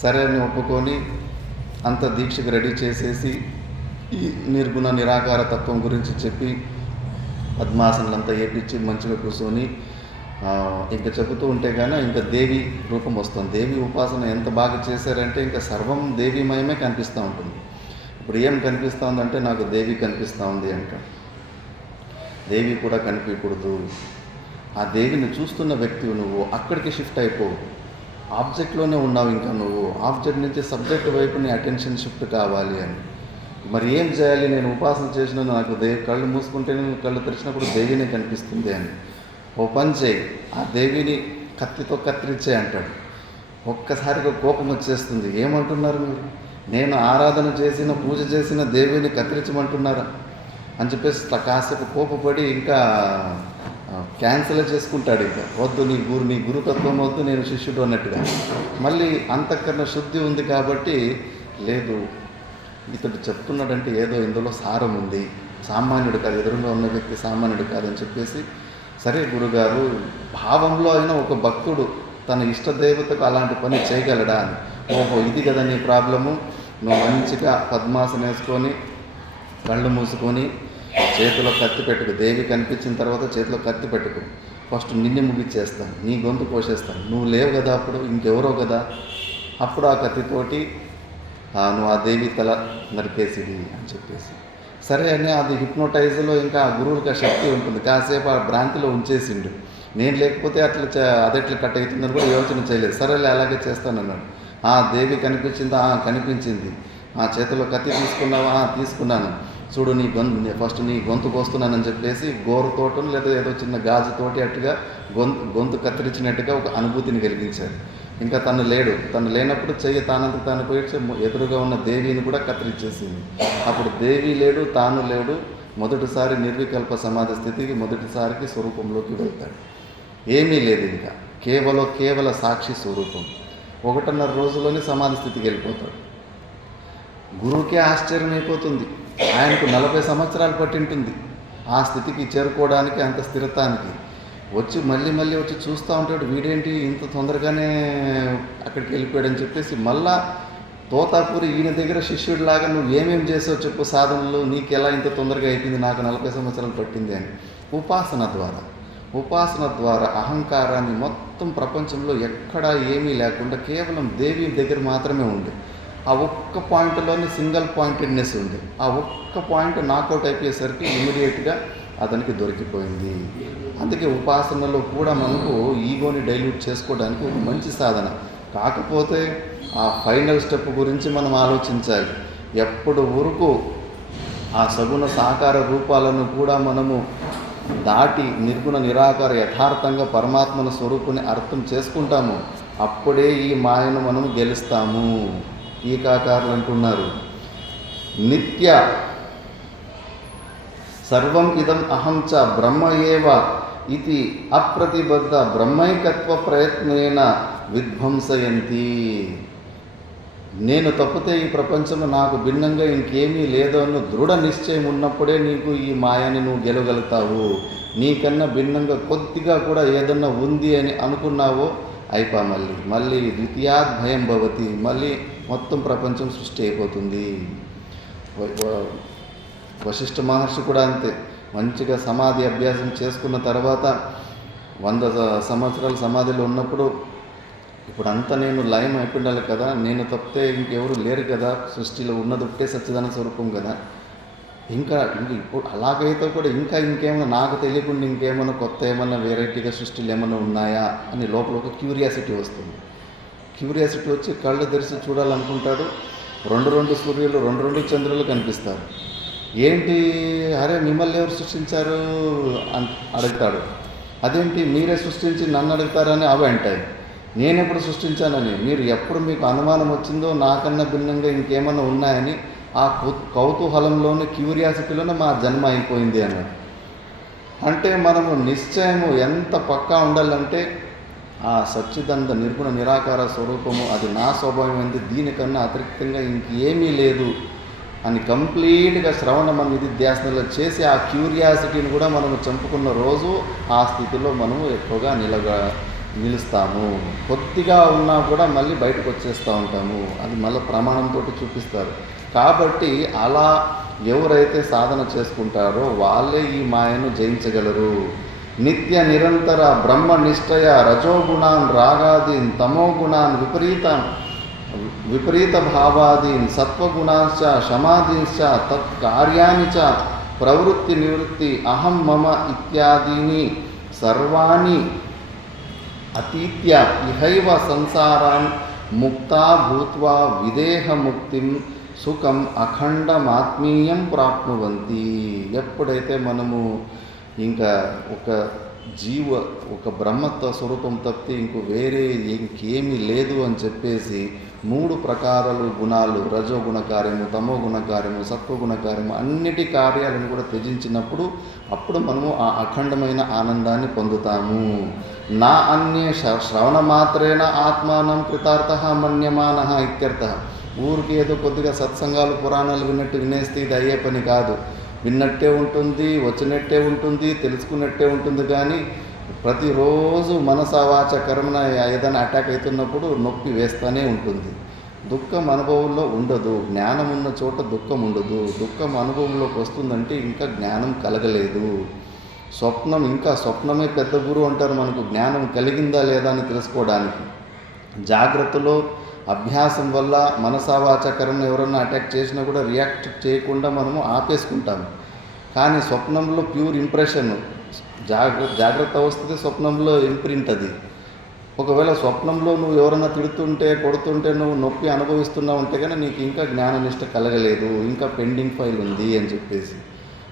సరే అని ఒప్పుకొని అంత దీక్షకు రెడీ చేసేసి ఈ నిర్గుణ నిరాకార తత్వం గురించి చెప్పి పద్మాసనలంతా వేపించి మంచిగా కూర్చొని ఇంకా చెబుతూ ఉంటే కానీ ఇంకా దేవి రూపం వస్తుంది. దేవి ఉపాసన ఎంత బాగా చేశారంటే ఇంకా సర్వం దేవీమయమే కనిపిస్తూ ఉంటుంది. ఇప్పుడు ఏం కనిపిస్తూ ఉందంటే నాకు దేవి కనిపిస్తూ ఉంది అంటాడు. దేవి కూడా కనిపించకూడదు. ఆ దేవిని చూస్తున్న వ్యక్తివి నువ్వు అక్కడికి షిఫ్ట్ అయిపోవు, ఆబ్జెక్ట్లోనే ఉన్నావు. ఇంకా నువ్వు ఆబ్జెక్ట్ నుంచి సబ్జెక్ట్ వైపు నీ అటెన్షన్ షిఫ్ట్ కావాలి అని. మరి ఏం చేయాలి? నేను ఉపాసన చేసిన నాకు కళ్ళు మూసుకుంటే కళ్ళు తెరిచినప్పుడు దేవినే కనిపిస్తుంది అని. ఓ పని చేయి, ఆ దేవిని కత్తితో కత్తిరించే అంటాడు. ఒక్కసారిగా కోపం వచ్చేస్తుంది. ఏమంటున్నారు మీరు? నేను ఆరాధన చేసిన పూజ చేసిన దేవిని కత్తిరించమంటున్నారా అని చెప్పేసి కాసేపు కోపపడి ఇంకా క్యాన్సిల్ చేసుకుంటాడు. ఇంకా వద్దు, నీ గురుతత్వం వద్దు, నేను శిష్యుడు అన్నట్టుగా. మళ్ళీ అంతఃకరణ శుద్ధి ఉంది కాబట్టి లేదు, ఇతడు చెప్తున్నాడంటే ఏదో ఇందులో సారం ఉంది, సామాన్యుడు కాదు, ఎదురుగా ఉన్న వ్యక్తి సామాన్యుడు కాదని చెప్పేసి, సరే గురుగారు భావంలో అయినా ఒక భక్తుడు తన ఇష్టదేవతకు అలాంటి పని చేయగలడా అని. ఓహో, ఇది కదా నీ ప్రాబ్లము, నువ్వు మంచిగా పద్మాసనం వేసుకొని కళ్ళు మూసుకొని చేతిలో కత్తి పెట్టుకు, దేవి కనిపించిన తర్వాత చేతిలో కత్తి పెట్టుకు, ఫస్ట్ నిన్ను ముగిచ్చేస్తాను, నీ గొంతు కోసేస్తాను, నువ్వు లేవు కదా అప్పుడు, ఇంకెవరో కదా, అప్పుడు ఆ కత్తితోటి నువ్వు ఆ దేవి తల నరికేసిడి అని చెప్పేసి, సరే అని అది హిప్నోటైజ్లో ఇంకా ఆ గురువులకు ఆ శక్తి ఉంటుంది, కాసేపు ఆ భ్రాంతిలో ఉంచేసిండు. నేను లేకపోతే అట్లా అదెట్లా కట్ అవుతుందని కూడా యోచన చేయలేదు. సరేలే అలాగే చేస్తానన్నాడు. దేవి కనిపించిందా? కనిపించింది. చేతిలో కత్తి తీసుకున్నావా? తీసుకున్నాను. చూడు నీ ఫస్ట్ నీ గొంతు కోస్తున్నానని చెప్పేసి గోరుతోటం లేదా ఏదో చిన్న గాజుతోటి అట్టుగా గొంతు కత్తిరించినట్టుగా ఒక అనుభూతిని కలిగించారు. ఇంకా తను లేడు. తను లేనప్పుడు చెయ్యి తానంత తాను పోయి ఎదురుగా ఉన్న దేవిని కూడా కత్తిరించేసింది. అప్పుడు దేవి లేడు, తాను లేడు. మొదటిసారి నిర్వికల్ప సమాధి స్థితికి మొదటిసారికి స్వరూపంలోకి వెళ్తాడు. ఏమీ లేదు, ఇంకా కేవల సాక్షి స్వరూపం. 1.5 రోజుల్లోనే సమాధి స్థితికి వెళ్ళిపోతాడు. గురువుకే ఆశ్చర్యం అయిపోతుంది. ఆయనకు 40 సంవత్సరాలు పట్టింటుంది ఆ స్థితికి చేరుకోవడానికి, అంత స్థిరత్వానికి. వచ్చి మళ్ళీ వచ్చి చూస్తూ ఉంటాడు, వీడేంటి ఇంత తొందరగానే అక్కడికి వెళ్ళిపోయాడని చెప్పేసి మళ్ళా తోతాపూరి ఈయన దగ్గర శిష్యుడిలాగా నువ్వు ఏమేం చేసావు చెప్పు సాధనలు, నీకు ఎలా ఇంత తొందరగా అయిపోయింది, నాకు 40 సంవత్సరాలు పట్టింది అని. ఉపాసన ద్వారా అహంకారాన్ని మొత్తం ప్రపంచంలో ఎక్కడా ఏమీ లేకుండా కేవలం దేవి దగ్గర మాత్రమే ఉంది. ఆ ఒక్క పాయింట్లోనే సింగిల్ పాయింటెడ్నెస్ ఉంది. ఆ ఒక్క పాయింట్ నాకౌట్ అయిపోయేసరికి ఇమీడియట్గా అతనికి దొరికిపోయింది. అందుకే ఉపాసనలో కూడా మనకు ఈగోని డైల్యూట్ చేసుకోవడానికి ఒక మంచి సాధన. కాకపోతే ఆ ఫైనల్ స్టెప్ గురించి మనం ఆలోచించాలి. ఎప్పుడు వరకు ఆ సగుణ సాకార రూపాలను కూడా మనము దాటి నిర్గుణ నిరాకార యథార్థంగా పరమాత్మన స్వరూపుని అర్థం చేసుకుంటాము, అప్పుడే ఈ మాయను మనం గెలుస్తాము. టీకాకారులు అంటున్నారు, నిత్య సర్వం ఇదం అహం చ బ్రహ్మ ఏవ ఇది అప్రతిబద్ధ బ్రహ్మైకత్వ ప్రయత్నేన విధ్వంసయంతి. నేను తప్పితే ఈ ప్రపంచంలో నాకు భిన్నంగా ఇంకేమీ లేదో అన్న దృఢ నిశ్చయం ఉన్నప్పుడే నీకు ఈ మాయని నువ్వు గెలవగలుగుతావు. నీకన్నా భిన్నంగా కొద్దిగా కూడా ఏదన్నా ఉంది అని అనుకున్నావో అయిపో, మళ్ళీ ద్వితీయాద్ భయం భవతి, మళ్ళీ మొత్తం ప్రపంచం సృష్టి అయిపోతుంది. వశిష్ఠ మహర్షి కూడా అంతే. మంచిగా సమాధి అభ్యాసం చేసుకున్న తర్వాత 100 సంవత్సరాల సమాధిలో ఉన్నప్పుడు, ఇప్పుడు అంతా నేను లయం అయిపోయిండాలి కదా, నేను తప్పితే ఇంకెవరు లేరు కదా, సృష్టిలో ఉన్నది ఒకటే సచ్చిదానంద స్వరూపం కదా, ఇంకా ఇప్పుడు అలాగైతే కూడా ఇంకేమైనా నాకు తెలియకుండా ఇంకేమైనా కొత్త ఏమైనా వెరైటీగా సృష్టిలు ఏమైనా ఉన్నాయా అని లోపల ఒక క్యూరియాసిటీ వస్తుంది. క్యూరియాసిటీ వచ్చి కళ్ళు తెరిచి చూడాలనుకుంటాడు. 2 సూర్యులు 2 చంద్రులు కనిపిస్తారు. ఏంటి, అరే మిమ్మల్ని ఎవరు సృష్టించారు అని అడుగుతాడు. అదేంటి మీరే సృష్టించి నన్ను అడుగుతారని అవి అంటాయి. నేనెప్పుడు సృష్టించానని. మీరు ఎప్పుడు మీకు అనుమానం వచ్చిందో నాకన్నా భిన్నంగా ఇంకేమైనా ఉన్నాయని ఆ కౌతూహలంలోనే క్యూరియాసిటీలోనే మా జన్మ అయిపోయింది అన్నాడు. అంటే మనము నిశ్చయము ఎంత పక్కా ఉండాలంటే ఆ సచ్చిదంత నిర్గుణ నిరాకార స్వరూపము అది నా స్వభావమైంది, దీనికన్నా అతిరిక్తంగా ఇంకేమీ లేదు అని కంప్లీట్గా శ్రవణ నిధిధ్యాసనలో చేసి ఆ క్యూరియాసిటీని కూడా మనము చంపుకున్న రోజు ఆ స్థితిలో మనము ఎక్కువగా నిలుస్తాము. కొద్దిగా ఉన్నా కూడా మళ్ళీ బయటకు వచ్చేస్తూ ఉంటాము. అది మళ్ళీ ప్రమాణంతో చూపిస్తారు. కాబట్టి అలా ఎవరైతే సాధన చేసుకుంటారో వాళ్ళే ఈ మాయను జయించగలరు. నిత్య నిరంతర బ్రహ్మనిష్టయ రజోగుణాన్ రాగాదీన్ తమోగుణాన్ విపరీత భావాదీన్ సత్వగుణాంశ శమాదీంశ తత్కార్యాని చ ప్రవృత్తి నివృత్తి అహం మమ ఇత్యాదీని సర్వాణి అతీత్య ఇహైవ సంసారాన్ ముక్తా భూత్వా విదేహముక్తిం సుఖం అఖండమాత్మీయం ప్రాప్నువంతి. ఎప్పుడైతే మనము ఇంకా ఒక బ్రహ్మత్వ స్వరూపం తప్పితే వేరే ఇంకేమీ లేదు అని చెప్పేసి 3 ప్రకారాలు గుణాలు, రజోగుణ కార్యము, తమో గుణ కార్యము, సత్వగుణ కార్యము అన్నిటి కార్యాలను కూడా త్యజించినప్పుడు అప్పుడు మనము ఆ అఖండమైన ఆనందాన్ని పొందుతాము. నా అన్య శ్రవణ మాత్రేణ ఆత్మానం కృతార్థ మన్యమాన ఇత్యర్థ. ఊరికి ఏదో కొద్దిగా సత్సంగాలు పురాణాలు విన్నట్టు వినేస్తే ఇది అయ్యే పని కాదు. విన్నట్టే ఉంటుంది, వచ్చినట్టే ఉంటుంది, తెలుసుకున్నట్టే ఉంటుంది. కానీ ప్రతిరోజు మనసా వాచ కర్మన ఏదైనా అటాక్ అవుతున్నప్పుడు నొప్పి వేస్తూనే ఉంటుంది. దుఃఖం అనుభవంలో ఉండదు. జ్ఞానం ఉన్న చోట దుఃఖం ఉండదు. దుఃఖం అనుభవంలోకి వస్తుందంటే ఇంకా జ్ఞానం కలగలేదు. స్వప్నమే పెద్ద గురువు అంటారు. మనకు జ్ఞానం కలిగిందా లేదా అని తెలుసుకోవడానికి జాగ్రత్తలో అభ్యాసం వల్ల మనసావాచకరణ ఎవరన్నా అటాక్ చేసినా కూడా రియాక్ట్ చేయకుండా మనము ఆపేసుకుంటాము. కానీ స్వప్నంలో ప్యూర్ ఇంప్రెషన్, జాగ్రత్త వస్తుంది, స్వప్నంలో ఇంప్రింట్ అది. ఒకవేళ స్వప్నంలో నువ్వు ఎవరైనా తిడుతుంటే కొడుతుంటే నువ్వు నొప్పి అనుభవిస్తున్నావు అంటే కానీ నీకు ఇంకా జ్ఞాననిష్ట కలగలేదు, ఇంకా పెండింగ్ ఫైల్ ఉంది అని చెప్పేసి.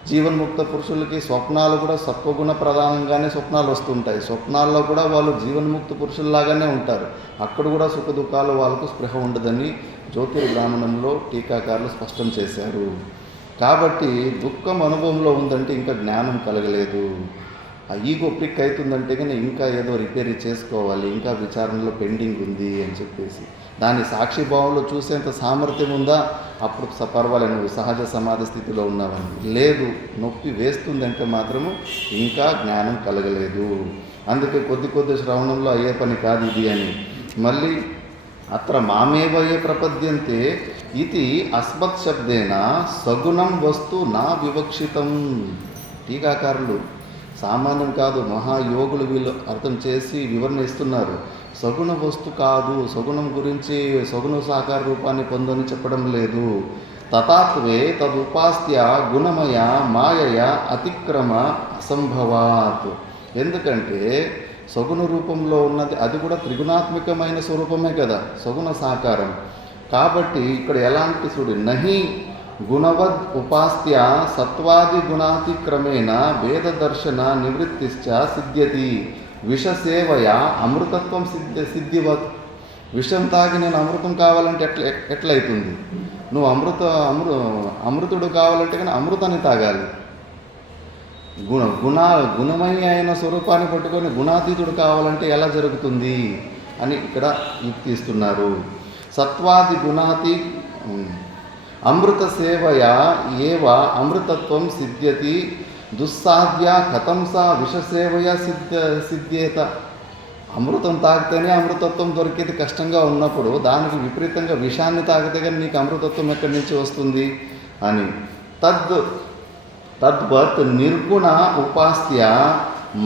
జీవన్ముక్త పురుషులకి స్వప్నాలు కూడా సత్వగుణ ప్రధానంగానే స్వప్నాలు వస్తుంటాయి. స్వప్నాల్లో కూడా వాళ్ళు జీవన్ముక్త పురుషుల్లాగానే ఉంటారు. అక్కడ కూడా సుఖ దుఃఖాలు వాళ్ళకు స్పృహ ఉండదని జ్యోతిర్బ్రాహ్మణంలో టీకాకారులు స్పష్టం చేశారు. కాబట్టి దుఃఖం అనుభవంలో ఉందంటే ఇంకా జ్ఞానం కలగలేదు. ఆ ఈగో ప్రిక్ అవుతుందంటే కానీ ఇంకా ఏదో రిపేర్ చేసుకోవాలి, ఇంకా విచారణలో పెండింగ్ ఉంది అని చెప్పేసి. దాని సాక్షిభావంలో చూసేంత సామర్థ్యం ఉందా? అప్పుడు పర్వాలేదు, నువ్వు సహజ సమాధి స్థితిలో ఉన్నావని. లేదు, నొప్పి వేస్తుందంటే మాత్రము ఇంకా జ్ఞానం కలగలేదు. అందుకే కొద్ది శ్రవణంలో అయ్యే పని కాదు ఇది అని. మళ్ళీ అత్ర మామేవ ఏ ప్రపద్యంతే ఇది అస్మత్ శబ్దేన సగుణం వస్తు నా వివక్షితం. టీకాకారులు సామాన్యం కాదు, మహాయోగులు వీళ్ళు అర్థం చేసి వివరణ ఇస్తున్నారు. సగుణ వస్తు కాదు, సగుణం గురించి సగుణ సాకార రూపాన్ని పొందని చెప్పడం లేదు. తథాత్వే తదుపాస్య గుణమయ మాయయ అతిక్రమ అసంభవాత్. ఎందుకంటే సగుణ రూపంలో ఉన్నది అది కూడా త్రిగుణాత్మకమైన స్వరూపమే కదా, సగుణ సాకారం. కాబట్టి ఇక్కడ ఎలాంటి చూడు, నహి గుణవద్ ఉపాస్య సత్వాది గుణాతిక్రమేణ భేదదర్శన నివృత్తిశ్చ సిద్ధ్యతి. విషసేవయ అమృతత్వం సిద్ధివత్. విషం తాగి నేను అమృతం కావాలంటే ఎట్లయితుంది? నువ్వు అమృతుడు కావాలంటే కానీ అమృతాన్ని తాగాలి. గుణమయ అయిన స్వరూపాన్ని పట్టుకొని గుణాతీతుడు కావాలంటే ఎలా జరుగుతుంది అని ఇక్కడ యుక్తిస్తున్నారు. సత్వాది గుణాతి అమృత సేవయ ఏవ అమృతత్వం సిద్ధ్యతి. దుస్సాధ్య కథం సా విషసేవయ సిద్ధ్యేత. అమృతం తాగితేనే అమృతత్వం దొరికేది కష్టంగా ఉన్నప్పుడు దానికి విపరీతంగా విషాన్ని తాగితే కానీ నీకు అమృతత్వం ఎక్కడి నుంచి వస్తుంది అని. తద్వత్ నిర్గుణ ఉపాస్య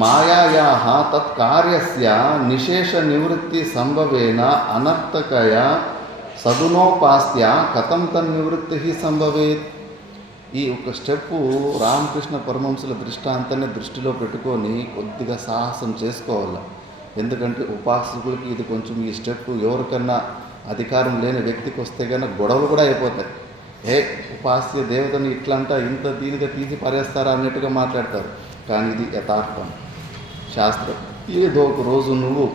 మాయాయాః తత్కార్యస్య నిశేష నివృత్తి సంభవేన అనర్థకయ సగుణోపాస్య కథం తన్నివృత్తి సంభవేత్. ఈ ఒక స్టెప్పు రామకృష్ణ పరమహంసుల దృష్టాంతాన్ని దృష్టిలో పెట్టుకొని కొద్దిగా సాహసం చేసుకోవాలి. ఎందుకంటే ఉపాసకులకి ఇది కొంచెం ఈ స్టెప్ ఎవరికన్నా అధికారం లేని వ్యక్తికి వస్తే కన్నా గొడవలు కూడా అయిపోతాయి. ఉపాస్య దేవతని ఇట్లంట ఇంత దీనిగా తీసి పరేస్తారా అన్నట్టుగా మాట్లాడతారు. కానీ ఇది యథార్థం, శాస్త్రం. ఏదో ఒక రోజు నువ్వు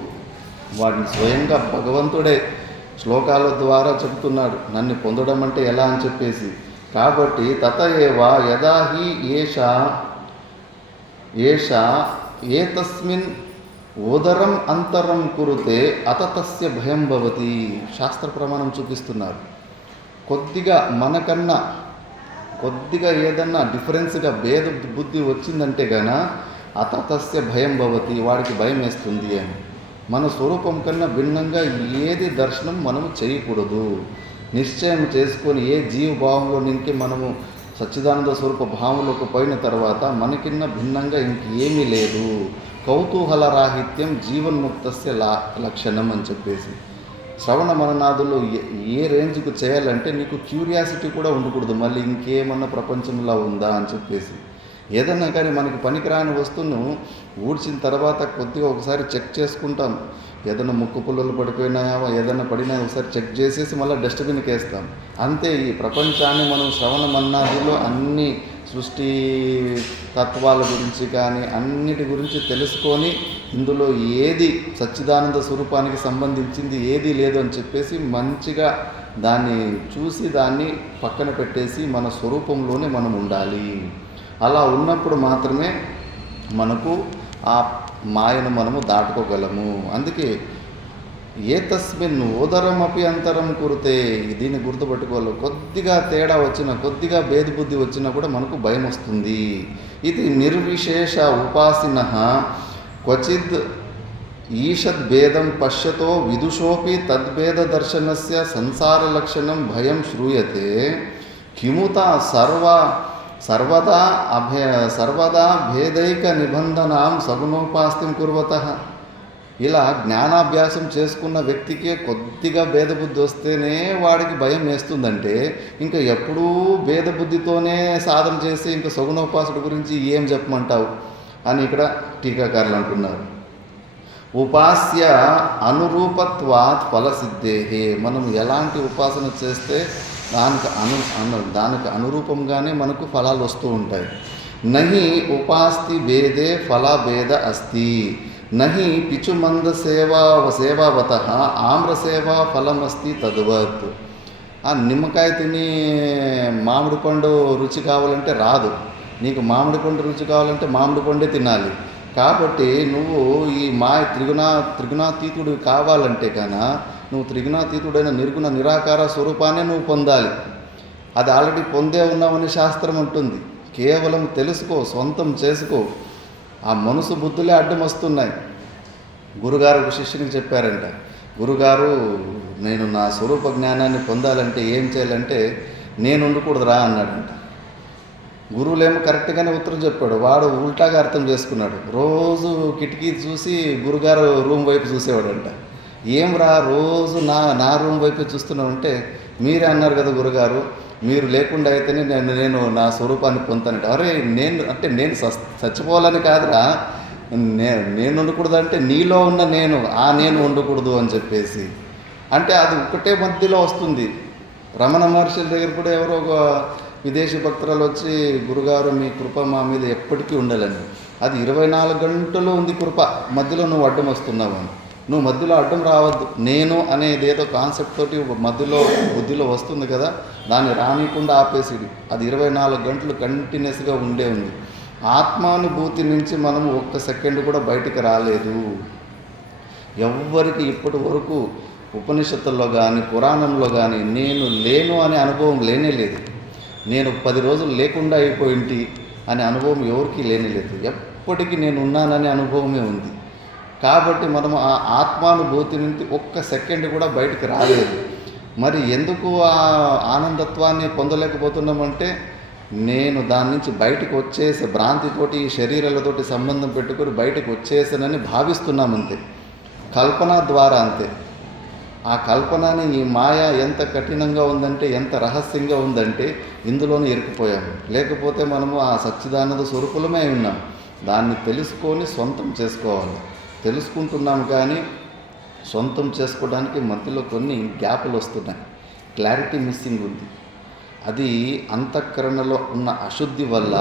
వాడిని స్వయంగా భగవంతుడే శ్లోకాల ద్వారా చెబుతున్నాడు నన్ను పొందడం అంటే ఎలా అని చెప్పేసి. కాబట్టి తతయేవ యదా హి ఏష ఏతస్మిన్ ఉదరం అంతరం కురుతే అతతస్య భయం భవతి. శాస్త్ర ప్రమాణం చూపిస్తున్నారు. కొద్దిగా మనకన్నా కొద్దిగా ఏదన్నా డిఫరెన్స్గా భేద బుద్ధి వచ్చిందంటే గాన అతతస్య భయం భవతి, వాడికి భయం వేస్తుంది అని. మన స్వరూపం కన్నా భిన్నంగా ఏది దర్శనం మనము చేయకూడదు. నిశ్చయం చేసుకొని ఏ జీవభావంలో నింకి మనము సచ్చిదానంద స్వరూప భావంలోకి పోయిన తర్వాత మనకిన్న భిన్నంగా ఇంకేమీ లేదు. కౌతూహల రాహిత్యం జీవన్ముక్తస్య లక్షణం అని చెప్పేసి. శ్రవణ మననాదులు ఏ రేంజ్కు చేయాలంటే నీకు క్యూరియాసిటీ కూడా ఉండకూడదు, మళ్ళీ ఇంకేమన్నా ప్రపంచంలో ఉందా అని చెప్పేసి. ఏదన్నా కానీ మనకి పనికిరాని వస్తువును ఊడ్చిన తర్వాత కొద్దిగా ఒకసారి చెక్ చేసుకుంటాం. ఏదైనా ముక్కు పుల్లలు పడిపోయినాయా, ఏదైనా పడినా ఒకసారి చెక్ చేసేసి మళ్ళీ డస్ట్బిన్కి వేస్తాం. అంతే. ఈ ప్రపంచాన్ని మనం శ్రవణ మన్నాదులో అన్ని సృష్టి తత్వాల గురించి కానీ అన్నిటి గురించి తెలుసుకొని ఇందులో ఏది సచ్చిదానంద స్వరూపానికి సంబంధించింది ఏది లేదు అని చెప్పేసి మంచిగా దాన్ని చూసి దాన్ని పక్కన పెట్టేసి మన స్వరూపంలోనే మనం ఉండాలి. అలా ఉన్నప్పుడు మాత్రమే మనకు ఆ మాయను మనము దాటుకోగలము. అందుకే ఏతస్మిన్ ఉదరమపి అంతరం కురుతే. దీన్ని గుర్తుపట్టుకోవాలి. కొద్దిగా తేడా వచ్చినా, కొద్దిగా భేదబుద్ధి వచ్చినా కూడా మనకు భయం వస్తుంది. ఇది నిర్విశేష ఉపాసిన క్వచిద్ ఈషద్భేదం పశ్యతో విదుషోపి తద్భేద దర్శనస్య సంసార లక్షణం భయం శ్రూయతే కిముత సర్వదా భేదైక నిబంధనాం సగుణోపాస్తిం కుర్వతః. ఇలా జ్ఞానాభ్యాసం చేసుకున్న వ్యక్తికే కొద్దిగా భేదబుద్ధి వస్తేనే వాడికి భయం వేస్తుందంటే ఇంకా ఎప్పుడూ భేదబుద్ధితోనే సాధన చేసి ఇంకా సగుణోపాసుడు గురించి ఏం చెప్పమంటావు అని ఇక్కడ టీకాకారులు అంటున్నారు. ఉపాస్య అనురూపత్వాత్ ఫలసిద్ధేహే. మనం ఎలాంటి ఉపాసన చేస్తే దానికి అనురూపంగానే మనకు ఫలాలు వస్తూ ఉంటాయి. నహి ఉపాస్తి భేదే ఫలభేద అస్తి, నహి పిచుమంద సేవావత ఆమ్రసేవా ఫలమస్తి తద్వత్. ఆ నిమ్మకాయ తిని మామిడి పండు రుచి కావాలంటే రాదు. నీకు మామిడి పండు రుచి కావాలంటే మామిడి పండే తినాలి. కాబట్టి నువ్వు ఈ త్రిగుణాతీతుడు కావాలంటే కన్నా నువ్వు త్రిగుణాతీతుడైన నిర్గుణ నిరాకార స్వరూపాన్ని నువ్వు పొందాలి. అది ఆల్రెడీ పొందే ఉన్నావని శాస్త్రం ఉంటుంది. కేవలం తెలుసుకో, సొంతం చేసుకో. ఆ మనసు బుద్ధులే అడ్డం వస్తున్నాయి. గురుగారు ఒక శిష్యునికి చెప్పారంట, గురుగారు నేను నా స్వరూప జ్ఞానాన్ని పొందాలంటే ఏం చేయాలంటే నేను ఉండకూడదురా అన్నాడంట. గురువులేమో కరెక్ట్గానే ఉత్తరం చెప్పాడు, వాడు ఉల్టాగా అర్థం చేసుకున్నాడు. రోజు కిటికీ చూసి గురుగారు రూమ్ వైపు చూసేవాడంట. ఏం రా రోజు నా రూమ్ వైపు చూస్తున్నామంటే, మీరే అన్నారు కదా గురుగారు, మీరు లేకుండా అయితేనే నేను నా స్వరూపాన్ని పొందుతానంటే. అరే నేను చచ్చిపోవాలని కాదురా, నేను ఉండకూడదు అంటే నీలో ఉన్న నేను ఉండకూడదు అని చెప్పేసి అంటే అది ఒకటే మధ్యలో వస్తుంది. రమణ మహర్షుల దగ్గర కూడా ఎవరో ఒక విదేశీ భక్తురాలు వచ్చి, గురుగారు మీ కృప మా మీద ఎప్పటికీ ఉండాలని. అది 24 గంటలు ఉంది కృప, మధ్యలో నువ్వు అడ్డం వస్తున్నావు అని. నువ్వు మధ్యలో అడ్డం రావద్దు. నేను అనేది ఏదో కాన్సెప్ట్ తోటి మధ్యలో బుద్ధిలో వస్తుంది కదా, దాన్ని రానికుండా ఆపేసిది. అది 24 గంటలు కంటిన్యూస్గా ఉండే ఉంది. ఆత్మానుభూతి నుంచి మనము ఒక్క సెకండ్ కూడా బయటికి రాలేదు. ఎవ్వరికి ఇప్పటి వరకు ఉపనిషత్తుల్లో కానీ పురాణంలో కానీ నేను లేను అనే అనుభవం లేనే లేదు. నేను 10 రోజులు లేకుండా అయిపోయింటి అనే అనుభవం ఎవరికీ లేనే లేదు. ఎప్పటికీ నేను ఉన్నాననే అనుభవమే ఉంది. కాబట్టి మనము ఆ ఆత్మానుభూతి నుంచి ఒక్క సెకండ్ కూడా బయటికి రాలేదు. మరి ఎందుకు ఆ ఆనందత్వాన్ని పొందలేకపోతున్నామంటే, నేను దాని నుంచి బయటకు వచ్చేసి భ్రాంతితోటి ఈ శరీరాలతోటి సంబంధం పెట్టుకొని బయటకు వచ్చేసానని భావిస్తున్నామంతే, కల్పన ద్వారా అంతే. ఆ కల్పనని ఈ మాయ ఎంత కఠినంగా ఉందంటే, ఎంత రహస్యంగా ఉందంటే ఇందులోనే ఇరుక్కుపోయాము. లేకపోతే మనము ఆ సచ్చిదానంద స్వరూపులమే ఉన్నాం. దాన్ని తెలుసుకొని సొంతం చేసుకోవాలి. తెలుసుకుంటున్నాము కానీ సొంతం చేసుకోవడానికి మధ్యలో కొన్ని గ్యాపులు వస్తున్నాయి. క్లారిటీ మిస్సింగ్ ఉంది. అది అంతఃకరణలో ఉన్న అశుద్ధి వల్ల.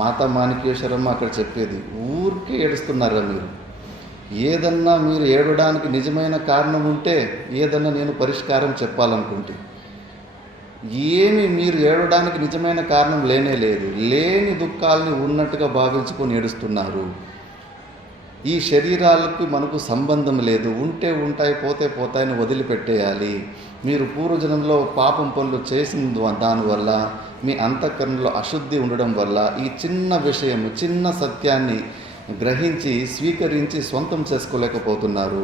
మాతా మాణికేశ్వరమ్మ అక్కడ చెప్పేది, ఊరికే ఏడుస్తున్నారా మీరు? ఏదన్నా మీరు ఏడవడానికి నిజమైన కారణం ఉంటే ఏదన్నా నేను పరిష్కారం చెప్పాలనుకుంటే, ఏమి మీరు ఏడవడానికి నిజమైన కారణం లేనే లేదు. లేని దుఃఖాలని ఉన్నట్టుగా భావించుకొని ఏడుస్తున్నారు. ఈ శరీరాలకు మనకు సంబంధం లేదు. ఉంటే ఉంటాయి, పోతే పోతాయని వదిలిపెట్టేయాలి. మీరు పూర్వజన్మలో పాపం పనులు చేసిన దానివల్ల, మీ అంతఃకరణలో అశుద్ధి ఉండడం వల్ల ఈ చిన్న విషయం, చిన్న సత్యాన్ని గ్రహించి స్వీకరించి సొంతం చేసుకోలేకపోతున్నారు.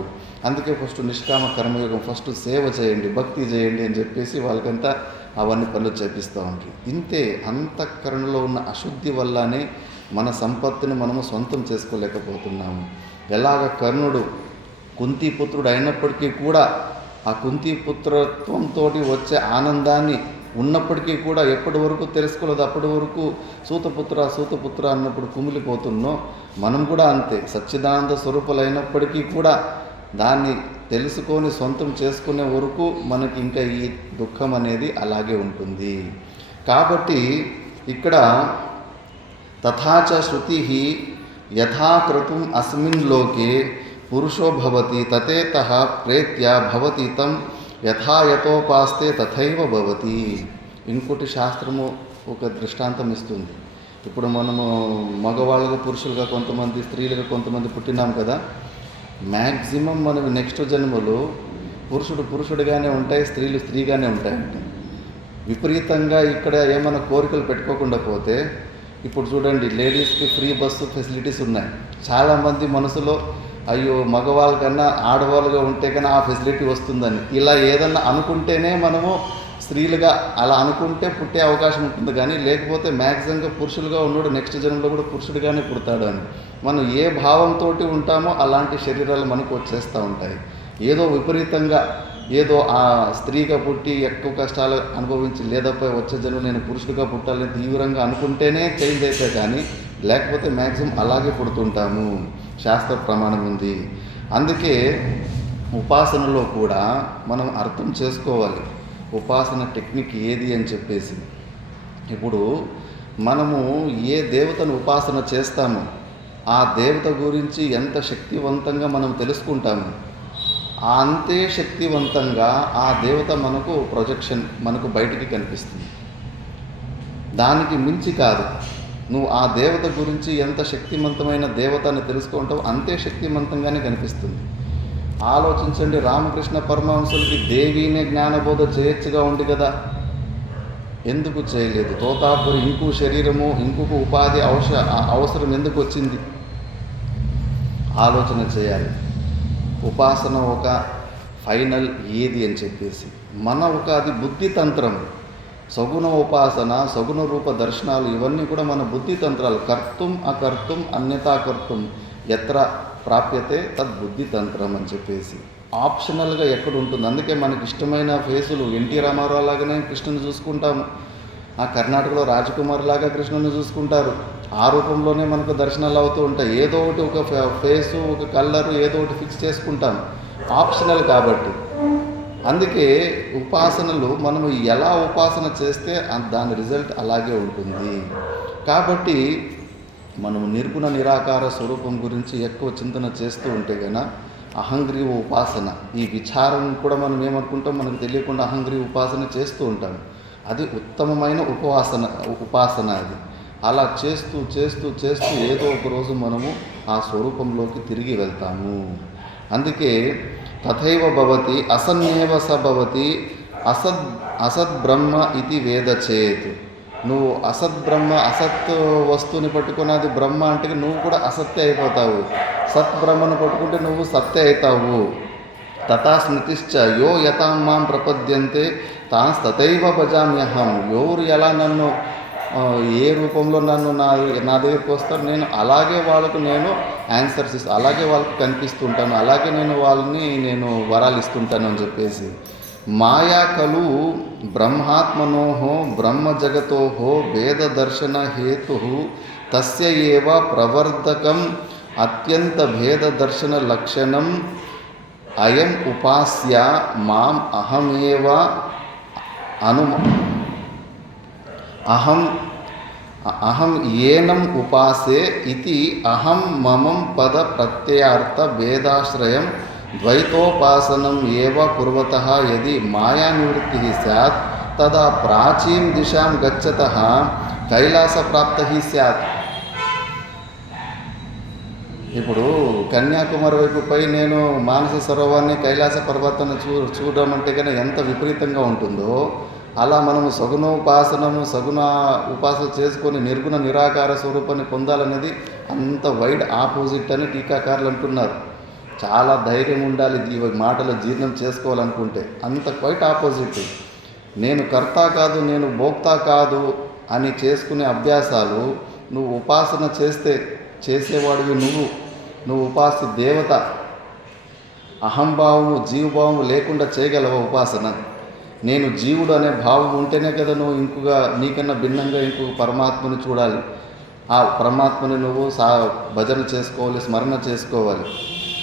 అందుకే ఫస్ట్ నిష్కామ కర్మయోగం, ఫస్ట్ సేవ చేయండి, భక్తి చేయండి అని చెప్పేసి వాళ్ళకంతా అవన్నీ పనులు చేపిస్తూ ఉంటారు. ఇంతే, అంతఃకరణలో ఉన్న అశుద్ధి వల్లనే మన సంపత్తిని మనము సొంతం చేసుకోలేకపోతున్నాము. ఎలాగ కర్ణుడు కుంతీపుత్రుడు అయినప్పటికీ కూడా ఆ కుంతీపుత్రత్వంతో వచ్చే ఆనందాన్ని ఉన్నప్పటికీ కూడా ఎప్పటి వరకు తెలుసుకోలేదు. అప్పటి వరకు సూతపుత్ర అన్నప్పుడు కుమిలిపోతున్నో మనం కూడా అంతే. సచ్చిదానంద స్వరూపులైనప్పటికీ కూడా దాన్ని తెలుసుకొని సొంతం చేసుకునే వరకు మనకి ఇంకా ఈ దుఃఖం అనేది అలాగే ఉంటుంది. కాబట్టి ఇక్కడ తథాచ శృతి యథాకృతం అస్మిన్ లోకే పురుషో భవతి తతేతః ప్రేత్య భవతి తం యథాయతోపాస్తే తథైవ భవతి. ఇంకోటి శాస్త్రము ఒక దృష్టాంతం ఇస్తుంది. ఇప్పుడు మనము మగవాళ్ళుగా పురుషులుగా కొంతమంది, స్త్రీలుగా కొంతమంది పుట్టినాం కదా. మ్యాక్సిమం మనం నెక్స్ట్ జన్మలు పురుషుడు పురుషుడిగానే ఉంటాయి, స్త్రీలు స్త్రీగానే ఉంటాయంట. విపరీతంగా ఇక్కడ ఏమైనా కోరికలు పెట్టుకోకుండా పోతే, ఇప్పుడు చూడండి లేడీస్కి ఫ్రీ బస్సు ఫెసిలిటీస్ ఉన్నాయి. చాలామంది మనసులో అయ్యో మగవాళ్ళ కన్నా ఆడవాళ్ళుగా ఉంటే కన్నా ఆ ఫెసిలిటీ వస్తుందని ఇలా ఏదన్నా అనుకుంటేనే మనము స్త్రీలుగా అలా అనుకుంటే పుట్టే అవకాశం ఉంటుంది. కానీ లేకపోతే మ్యాక్సిమంగా పురుషులుగా ఉన్నాడు నెక్స్ట్ జన్మలో కూడా పురుషుడిగానే పుడతాడు అని మనం ఏ భావంతో ఉంటామో అలాంటి శరీరాలు మనకు వచ్చేస్తూ ఉంటాయి. ఏదో విపరీతంగా ఏదో ఆ స్త్రీగా పుట్టి ఎక్కువ కష్టాలు అనుభవించి లేదపై వచ్చే జన్మ నేను పురుషుడిగా పుట్టాలని తీవ్రంగా అనుకుంటేనే చేంజ్ అయితే, కానీ లేకపోతే మ్యాక్సిమం అలాగే పుడుతుంటాము. శాస్త్ర ప్రమాణం ఉంది. అందుకే ఉపాసనలో కూడా మనం అర్థం చేసుకోవాలి ఉపాసన టెక్నిక్ ఏది అని చెప్పేసి. ఇప్పుడు మనము ఏ దేవతను ఉపాసన చేస్తామో ఆ దేవత గురించి ఎంత శక్తివంతంగా మనం తెలుసుకుంటాము, అంతే శక్తివంతంగా ఆ దేవత మనకు ప్రొజెక్షన్ మనకు బయటికి కనిపిస్తుంది. దానికి మించి కాదు. నువ్వు ఆ దేవత గురించి ఎంత శక్తివంతమైన దేవత అని తెలుసుకుంటావు అంతే శక్తివంతంగానే కనిపిస్తుంది. ఆలోచించండి, రామకృష్ణ పరమహంసులకి దేవీనే జ్ఞానబోధ చేయొచ్చుగా ఉంది కదా, ఎందుకు చేయలేదు? తోతాపురి ఇంకో శరీరము ఇంకొక ఉపాధి అవసరం ఎందుకు వచ్చింది? ఆలోచన చేయాలి. ఉపాసన ఒక ఫైనల్ ఏది అని చెప్పేసి మన ఒక అది బుద్ధి తంత్రం. సగుణ ఉపాసన, సగుణ రూప దర్శనాలు ఇవన్నీ కూడా మన బుద్ధి తంత్రాలు. కర్తుం అకర్తుం అన్యతా కర్తుం ఎత్ర ప్రాప్యతే తద్బుద్ధి తంత్రం అని చెప్పేసి ఆప్షనల్గా ఎక్కడ ఉంటుంది. అందుకే మనకి ఇష్టమైన ఫేసులు ఎన్టీ రామారావు లాగానే కృష్ణుని చూసుకుంటాము, ఆ కర్ణాటకలో రాజకుమార్ లాగా కృష్ణుని చూసుకుంటారు. ఆ రూపంలోనే మనకు దర్శనాలు అవుతూ ఉంటాయి. ఏదో ఒకటి ఒక ఫేసు ఒక కలరు ఏదో ఒకటి ఫిక్స్ చేసుకుంటాం, ఆప్షనల్ కాబట్టి. అందుకే ఉపాసనలు మనము ఎలా ఉపాసన చేస్తే దాని రిజల్ట్ అలాగే ఉంటుంది. కాబట్టి మనము నిర్గుణ నిరాకార స్వరూపం గురించి ఎక్కువ చింతన చేస్తూ ఉంటే కనుక అహంగ్రీవ ఉపాసన, ఈ విచారం కూడా మనం ఏమనుకుంటాం మనకు తెలియకుండా అహంగ్రీవ ఉపాసన చేస్తూ ఉంటాం. అది ఉత్తమమైన ఉపాసన అది. అలా చేస్తూ చేస్తూ చేస్తూ ఏదో ఒక రోజు మనము ఆ స్వరూపంలోకి తిరిగి వెళ్తాము. అందుకే తథైవ భవతి అసన్నేవ స భవతి అసద్ బ్రహ్మ ఇది వేద చేత్. నువ్వు అసత్ బ్రహ్మ అసత్ వస్తువుని పట్టుకుని అది బ్రహ్మ అంటే నువ్వు కూడా అసత్తే అయిపోతావు. సత్ బ్రహ్మను పట్టుకుంటే నువ్వు సత్తే అవుతావు. తథా స్మృతిశ్చ యో యథా మాం ప్రపద్యంతే తాస్తథైవ భజామ్యహం. ఎవరు ఎలా నన్ను ఏ రూపంలో నన్ను నా దగ్గరికి వస్తారు నేను అలాగే వాళ్ళకు నేను ఆన్సర్స్ ఇస్తాను, అలాగే వాళ్ళకి కనిపిస్తుంటాను, అలాగే నేను వరాలు ఇస్తుంటాను అని చెప్పేసి. మాయా ఖలు బ్రహ్మాత్మనో బ్రహ్మజగతో వేద దర్శన హేతు తస్య ఏవ ప్రవర్ధకం అత్యంత భేద దర్శన లక్షణం అయం ఉపాస్య మాం అహమేవ అహం ఏనం ఉపాసే ఇది అహం మమం పద ప్రత్యయార్థ భేదాశ్రయం ద్వైతోపాసనం ఏవ కుర్వతః యది మాయా నివృత్తి స్యాత్ తదా ప్రాచీం దిశాం గచ్చతః కైలాస ప్రాప్తి స్యాత్. ఇప్పుడు కన్యాకుమారి వైపుపై నేను మానస సరోవాన్ని కైలాస పర్వతాన్ని చూడడం అంటే కన్నా ఎంత విపరీతంగా ఉంటుందో, అలా మనము సగుణ ఉపాసన చేసుకొని నిర్గుణ నిరాకార స్వరూపాన్ని పొందాలనేది అంత వైడ్ ఆపోజిట్ అని టీకాకారులు అంటున్నారు. చాలా ధైర్యం ఉండాలి ఈ మాటలు జీర్ణం చేసుకోవాలనుకుంటే. అంత క్వైట్ ఆపోజిట్. నేను కర్త కాదు నేను భోక్త కాదు అని చేసుకునే అభ్యాసాలు నువ్వు ఉపాసన చేసేవాడివి. నువ్వు ఉపాసి దేవత. అహంభావము జీవభావము లేకుండా చేయగలవా ఉపాసన? నేను జీవుడు అనే భావం ఉంటేనే కదా నువ్వు ఇంకొక నీకన్నా భిన్నంగా ఇంకొక పరమాత్మని చూడాలి. ఆ పరమాత్మని నువ్వు భజన చేసుకోవాలి, స్మరణ చేసుకోవాలి.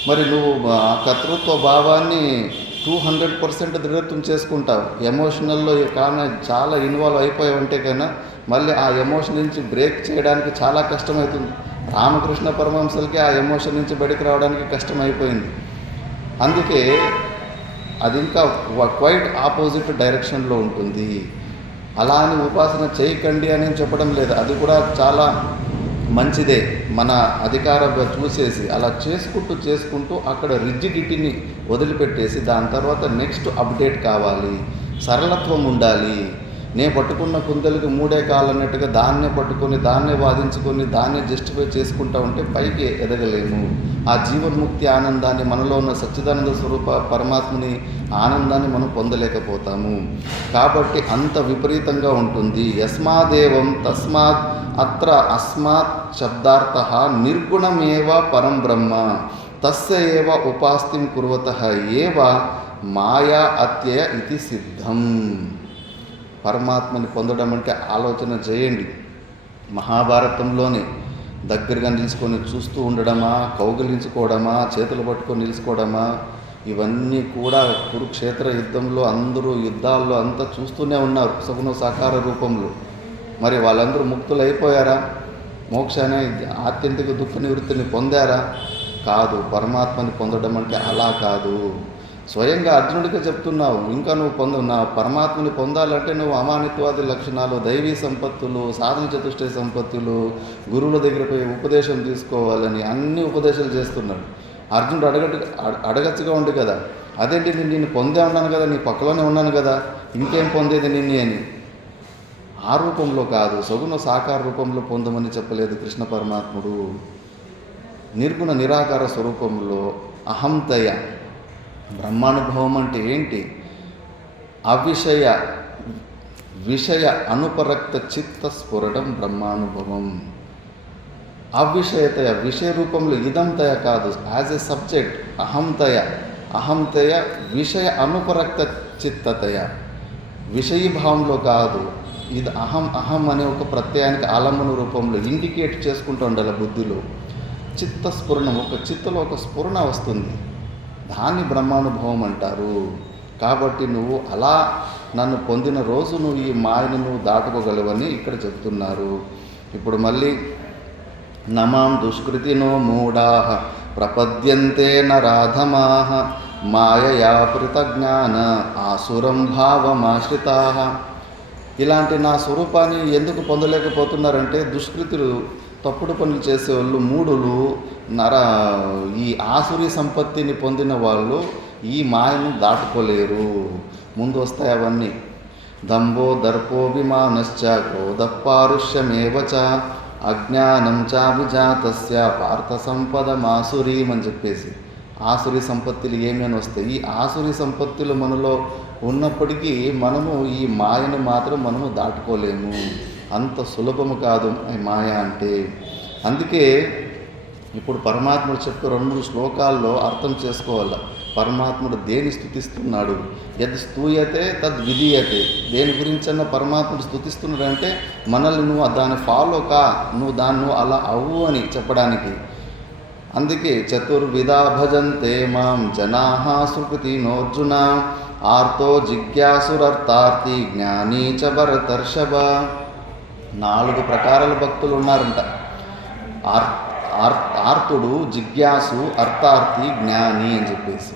మరి నువ్వు ఆ కర్తృత్వ భావాన్ని 200% దృఢత్వం చేసుకుంటావు. ఎమోషనల్లో కానీ చాలా ఇన్వాల్వ్ అయిపోయావంటే కన్నా మళ్ళీ ఆ ఎమోషన్ నుంచి బ్రేక్ చేయడానికి చాలా కష్టమవుతుంది. రామకృష్ణ పరమహంసలకి ఆ ఎమోషన్ నుంచి బయటకు రావడానికి కష్టమైపోయింది. అందుకే అది ఇంకా క్వైట్ ఆపోజిట్ డైరెక్షన్లో ఉంటుంది. అలా అని ఉపాసన చేయకండి అని చెప్పడం లేదు. అది కూడా చాలా మంచిదే, మన అధికారం చూసేసి అలా చేసుకుంటూ అక్కడ రిజిడిటీని వదిలిపెట్టేసి దాని తర్వాత నెక్స్ట్ అప్డేట్ కావాలి, సరళత్వం ఉండాలి. నేను పట్టుకున్న కుందలకి మూడే కాలన్నట్టుగా దాన్నే పట్టుకొని దాన్నే వాదించుకొని దాన్నే జస్టిఫై చేసుకుంటా ఉంటే పైకి ఎదగలేము. ఆ జీవన్ముక్తి ఆనందాన్ని, మనలో ఉన్న సచ్చిదానంద స్వరూప పరమాత్మని ఆనందాన్ని మనం పొందలేకపోతాము. కాబట్టి అంత విపరీతంగా ఉంటుంది. యస్మాదేవం తస్మాత్ అత్ర అస్మాత్ శబ్దార్థ నిర్గుణమేవ పరం బ్రహ్మ తస్య ఏవ ఉపాస్తిం కుర్వతః ఏవ మాయా అత్యయ ఇది సిద్ధం. పరమాత్మని పొందడం అంటే ఆలోచన చేయండి. మహాభారతంలోనే దగ్గరగా నిలుచుకొని చూస్తూ ఉండడమా, కౌగిలించుకోవడమా, చేతులు పట్టుకొని నిలుచుకోవడమా, ఇవన్నీ కూడా కురుక్షేత్ర యుద్ధంలో అందరూ యుద్ధాల్లో అంతా చూస్తూనే ఉన్నారు సగుణ సాకార రూపంలో. మరి వాళ్ళందరూ ముక్తులు అయిపోయారా? మోక్షాన్ని, ఆత్యంతిక దుఃఖ నివృత్తిని పొందారా? కాదు. పరమాత్మని పొందడం అంటే అలా కాదు. స్వయంగా అర్జునుడిగా చెప్తున్నావు, ఇంకా నువ్వు నా పరమాత్మని పొందాలంటే నువ్వు అమానిత్వాది లక్షణాలు, దైవీ సంపత్తులు, సాధన చతుష్టయ సంపత్తులు, గురువుల దగ్గర పోయి ఉపదేశం తీసుకోవాలని అన్ని ఉపదేశాలు చేస్తున్నాడు. అర్జునుడు అడగచ్చుగా ఉండు కదా, అదేంటి నేను పొందే ఉన్నాను కదా, నీ పక్కలోనే ఉన్నాను కదా, ఇంకేం పొందేది నిన్ను అని. ఆ రూపంలో కాదు, సగుణ సాకార రూపంలో పొందమని చెప్పలేదు కృష్ణ పరమాత్ముడు. నిర్గుణ నిరాకార స్వరూపంలో అహంతయ బ్రహ్మానుభవం అంటే ఏంటి? విషయ అనుపరక్త చిత్త స్ఫురడం బ్రహ్మానుభవం. అవిషయతయ, విషయ రూపంలో ఇదంతయ కాదు, యాజ్ ఎ సబ్జెక్ట్ అహంతయ విషయ అనుపరక్త చిత్తతయ, విషయీభావంలో కాదు. ఇది అహం అనే ఒక ప్రత్యయానికి ఆలంబన రూపంలో ఇండికేట్ చేసుకుంటూ ఉండాలి బుద్ధిలో. చిత్తస్ఫురణం, ఒక చిత్తలో ఒక స్ఫురణ వస్తుంది, దాన్ని బ్రహ్మానుభవం అంటారు. కాబట్టి నువ్వు అలా నన్ను పొందిన రోజు నువ్వు ఈ మాయను నువ్వు దాటుకోగలవని ఇక్కడ చెప్తున్నారు. ఇప్పుడు మళ్ళీ నమాం దుష్కృతినో మూఢాః ప్రపద్యంతే నరాధమాః మాయయా పృతజ్ఞాన ఆసురం భావమాశ్రితాః. ఇలాంటి నా స్వరూపాన్ని ఎందుకు పొందలేకపోతున్నారంటే దుష్కృతులు, తప్పుడు పనులు చేసేవాళ్ళు, మూఢులు, ఈ ఆసురీ సంపత్తిని పొందిన వాళ్ళు ఈ మాయను దాటుకోలేరు. ముందు వస్తాయి అవన్నీ. దంభో దర్పోభిమానశ్చ క్రోధపారుష్యమేవ చ అజ్ఞానం చాభిజాతస్య పార్థ సంపదమాసురీం అని చెప్పేసి ఆసురీ సంపత్తులు ఏమేమి వస్తాయి. ఈ ఆసురీ సంపత్తులు మనలో ఉన్నప్పటికీ మనము ఈ మాయను మాత్రం మనము దాటుకోలేము. అంత సులభము కాదు ఈ మాయ అంటే. అందుకే ఇప్పుడు పరమాత్ముడు చెప్పే 2-3 శ్లోకాల్లో అర్థం చేసుకోవాలి. పరమాత్ముడు దేని స్తుతిస్తున్నాడు, యద్ స్తూయతే తద్ విధీయతే. దేని గురించన్నా పరమాత్ముడు స్తుతిస్తున్నాడంటే మనల్ని నువ్వు దాన్ని ఫాలో కా, నువ్వు దాన్ని అలా అవ్వు అని చెప్పడానికి. అందుకే చతుర్విధా భజంతే మాం జనాః సుకృతినోర్జున ఆర్తో జిజ్ఞాసురర్థార్థి జ్ఞానీ చ భరతర్షభ. 4 ప్రకారాల భక్తులు ఉన్నారంట. ఆర్తుడు, జిజ్ఞాసు, అర్థార్థి, జ్ఞాని అని చెప్పేసి.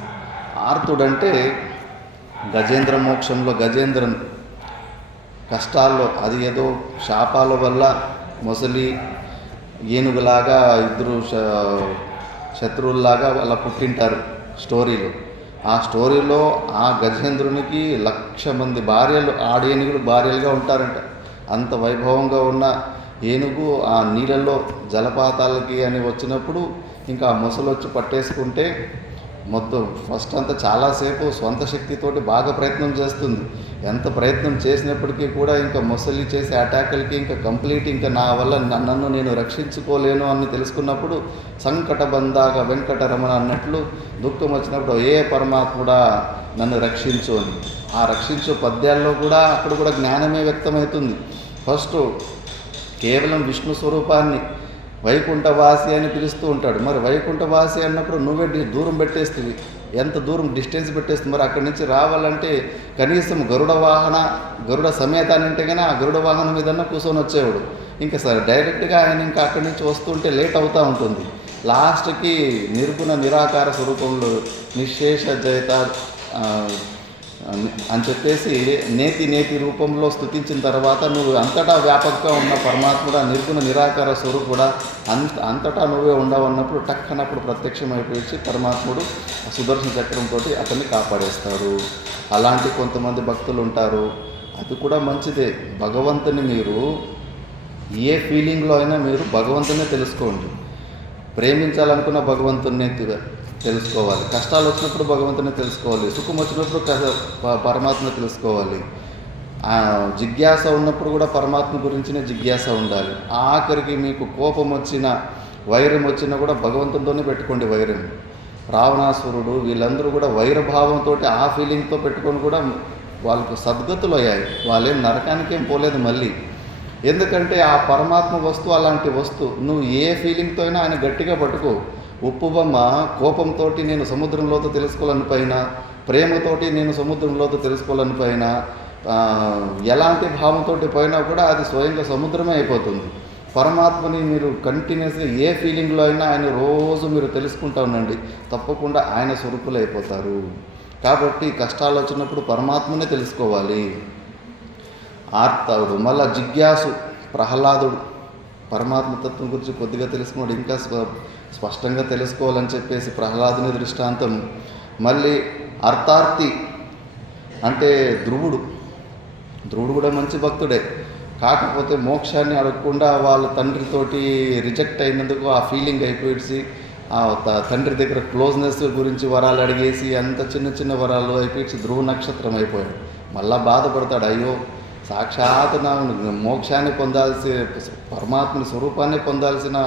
ఆర్తుడంటే గజేంద్ర మోక్షంలో గజేంద్రన్ కష్టాల్లో, అది ఏదో శాపాల వల్ల మొసలి ఏనుగులాగా ఇద్దరు శత్రువుల్లాగా అలా పుట్టింటారు స్టోరీలో. ఆ స్టోరీలో ఆ గజేంద్రునికి 1,00,000 మంది భార్యలు, ఆడేనుగులు భార్యలుగా ఉంటారంట. అంత వైభవంగా ఉన్న ఏనుగు ఆ నీళ్ళల్లో జలపాతాలకి అని వచ్చినప్పుడు ఇంకా ఆ మొసలు వచ్చి పట్టేసుకుంటే మొత్తం ఫస్ట్ అంతా చాలాసేపు స్వంత శక్తితోటి బాగా ప్రయత్నం చేస్తుంది. ఎంత ప్రయత్నం చేసినప్పటికీ కూడా ఇంకా మొసలి చేసే అటాకులకి ఇంకా కంప్లీట్, ఇంకా నా వల్ల నన్ను నేను రక్షించుకోలేను అని తెలుసుకున్నప్పుడు సంకటబంధాగా వెంకటరమణ అన్నట్లు దుఃఖం వచ్చినప్పుడు ఏ పరమాత్ముడా నన్ను రక్షించు అని. ఆ రక్షించు పద్యాల్లో కూడా అక్కడ కూడా జ్ఞానమే వ్యక్తమవుతుంది. ఫస్ట్ కేవలం విష్ణు స్వరూపాన్ని వైకుంఠవాసి అని పిలుస్తూ ఉంటాడు. మరి వైకుంఠవాసి అన్నప్పుడు నువ్వే దూరం పెట్టేస్తుంది, ఎంత దూరం డిస్టెన్స్ పెట్టేస్తుంది. మరి అక్కడి నుంచి రావాలంటే కనీసం గరుడ సమేతాన్ని అంటే కానీ ఆ గరుడ వాహనం మీదన్నా కూర్చొని వచ్చేవాడు. ఇంకా సరే డైరెక్ట్గా ఆయన ఇంకా అక్కడి నుంచి వస్తుంటే లేట్ అవుతూ ఉంటుంది. లాస్ట్కి నిర్గుణ నిరాకార స్వరూపంలో నిశేష జయత అని చెప్పేసి నేతి రూపంలో స్తుతించిన తర్వాత నువ్వు అంతటా వ్యాపకంగా ఉన్న పరమాత్ముడు ఆ నిర్గుణ నిరాకార స్వరూపుడా అంతటా నువ్వే ఉండవన్నప్పుడు టక్కనప్పుడు ప్రత్యక్షమైపోయి పరమాత్ముడు సుదర్శన చక్రంతో అతన్ని కాపాడేస్తారు. అలాంటి కొంతమంది భక్తులు ఉంటారు. అది కూడా మంచిదే. భగవంతుని మీరు ఏ ఫీలింగ్లో అయినా మీరు భగవంతునే తెలుసుకోండి. ప్రేమించాలనుకున్న భగవంతున్నే తెలుసుకోవాలి. కష్టాలు వచ్చినప్పుడు భగవంతుని తెలుసుకోవాలి. సుఖం వచ్చినప్పుడు పరమాత్మని తెలుసుకోవాలి. జిజ్ఞాస ఉన్నప్పుడు కూడా పరమాత్మ గురించిన జిజ్ఞాస ఉండాలి. ఆఖరికి మీకు కోపం వచ్చినా వైరం వచ్చినా కూడా భగవంతుడితోనే పెట్టుకోండి వైరం. రావణాసురుడు వీళ్ళందరూ కూడా వైరభావంతో ఆ ఫీలింగ్తో పెట్టుకొని కూడా వాళ్ళకు సద్గతులు అయ్యాయి. వాళ్ళేం నరకానికేం పోలేదు మళ్ళీ. ఎందుకంటే ఆ పరమాత్మ వస్తువు అలాంటి వస్తువు. నువ్వు ఏ ఫీలింగ్తో అయినా ఆయన గట్టిగా పట్టుకో. ఉప్పు బొమ్మ కోపంతో నేను సముద్రంలోతో తెలుసుకోవాలని పైన, ప్రేమతోటి నేను సముద్రంలోతో తెలుసుకోవాలని పైన, ఎలాంటి భావంతో పోయినా కూడా అది స్వయంగా సముద్రమే అయిపోతుంది. పరమాత్మని మీరు కంటిన్యూస్గా ఏ ఫీలింగ్లో అయినా ఆయన రోజు మీరు తెలుసుకుంటూ ఉండండి, తప్పకుండా ఆయన స్వరూపులు అయిపోతారు. కాబట్టి కష్టాలు వచ్చినప్పుడు పరమాత్మనే తెలుసుకోవాలి. ఆర్తావుడు మళ్ళా జిజ్ఞాసు ప్రహ్లాదుడు పరమాత్మ తత్వం గురించి కొద్దిగా తెలుసుకున్నాడు. ఇంకా స్పష్టంగా తెలుసుకోవాలని చెప్పేసి ప్రహ్లాదుని దృష్టాంతం. మళ్ళీ అర్థార్థి అంటే ధ్రువుడు కూడా మంచి భక్తుడే. కాకపోతే మోక్షాన్ని అడగకుండా వాళ్ళ తండ్రితోటి రిజెక్ట్ అయినందుకు ఆ ఫీలింగ్ అయిపోయి ఆ తండ్రి దగ్గర క్లోజ్నెస్ గురించి వరాలు అడిగేసి అంత చిన్న వరాలు అయిపోయి ధ్రువ నక్షత్రం అయిపోయాడు. మళ్ళా బాధపడతాడు, అయ్యో సాక్షాత్ నా మోక్షాన్ని పొందాల్సి పరమాత్మని స్వరూపాన్ని పొందాల్సిన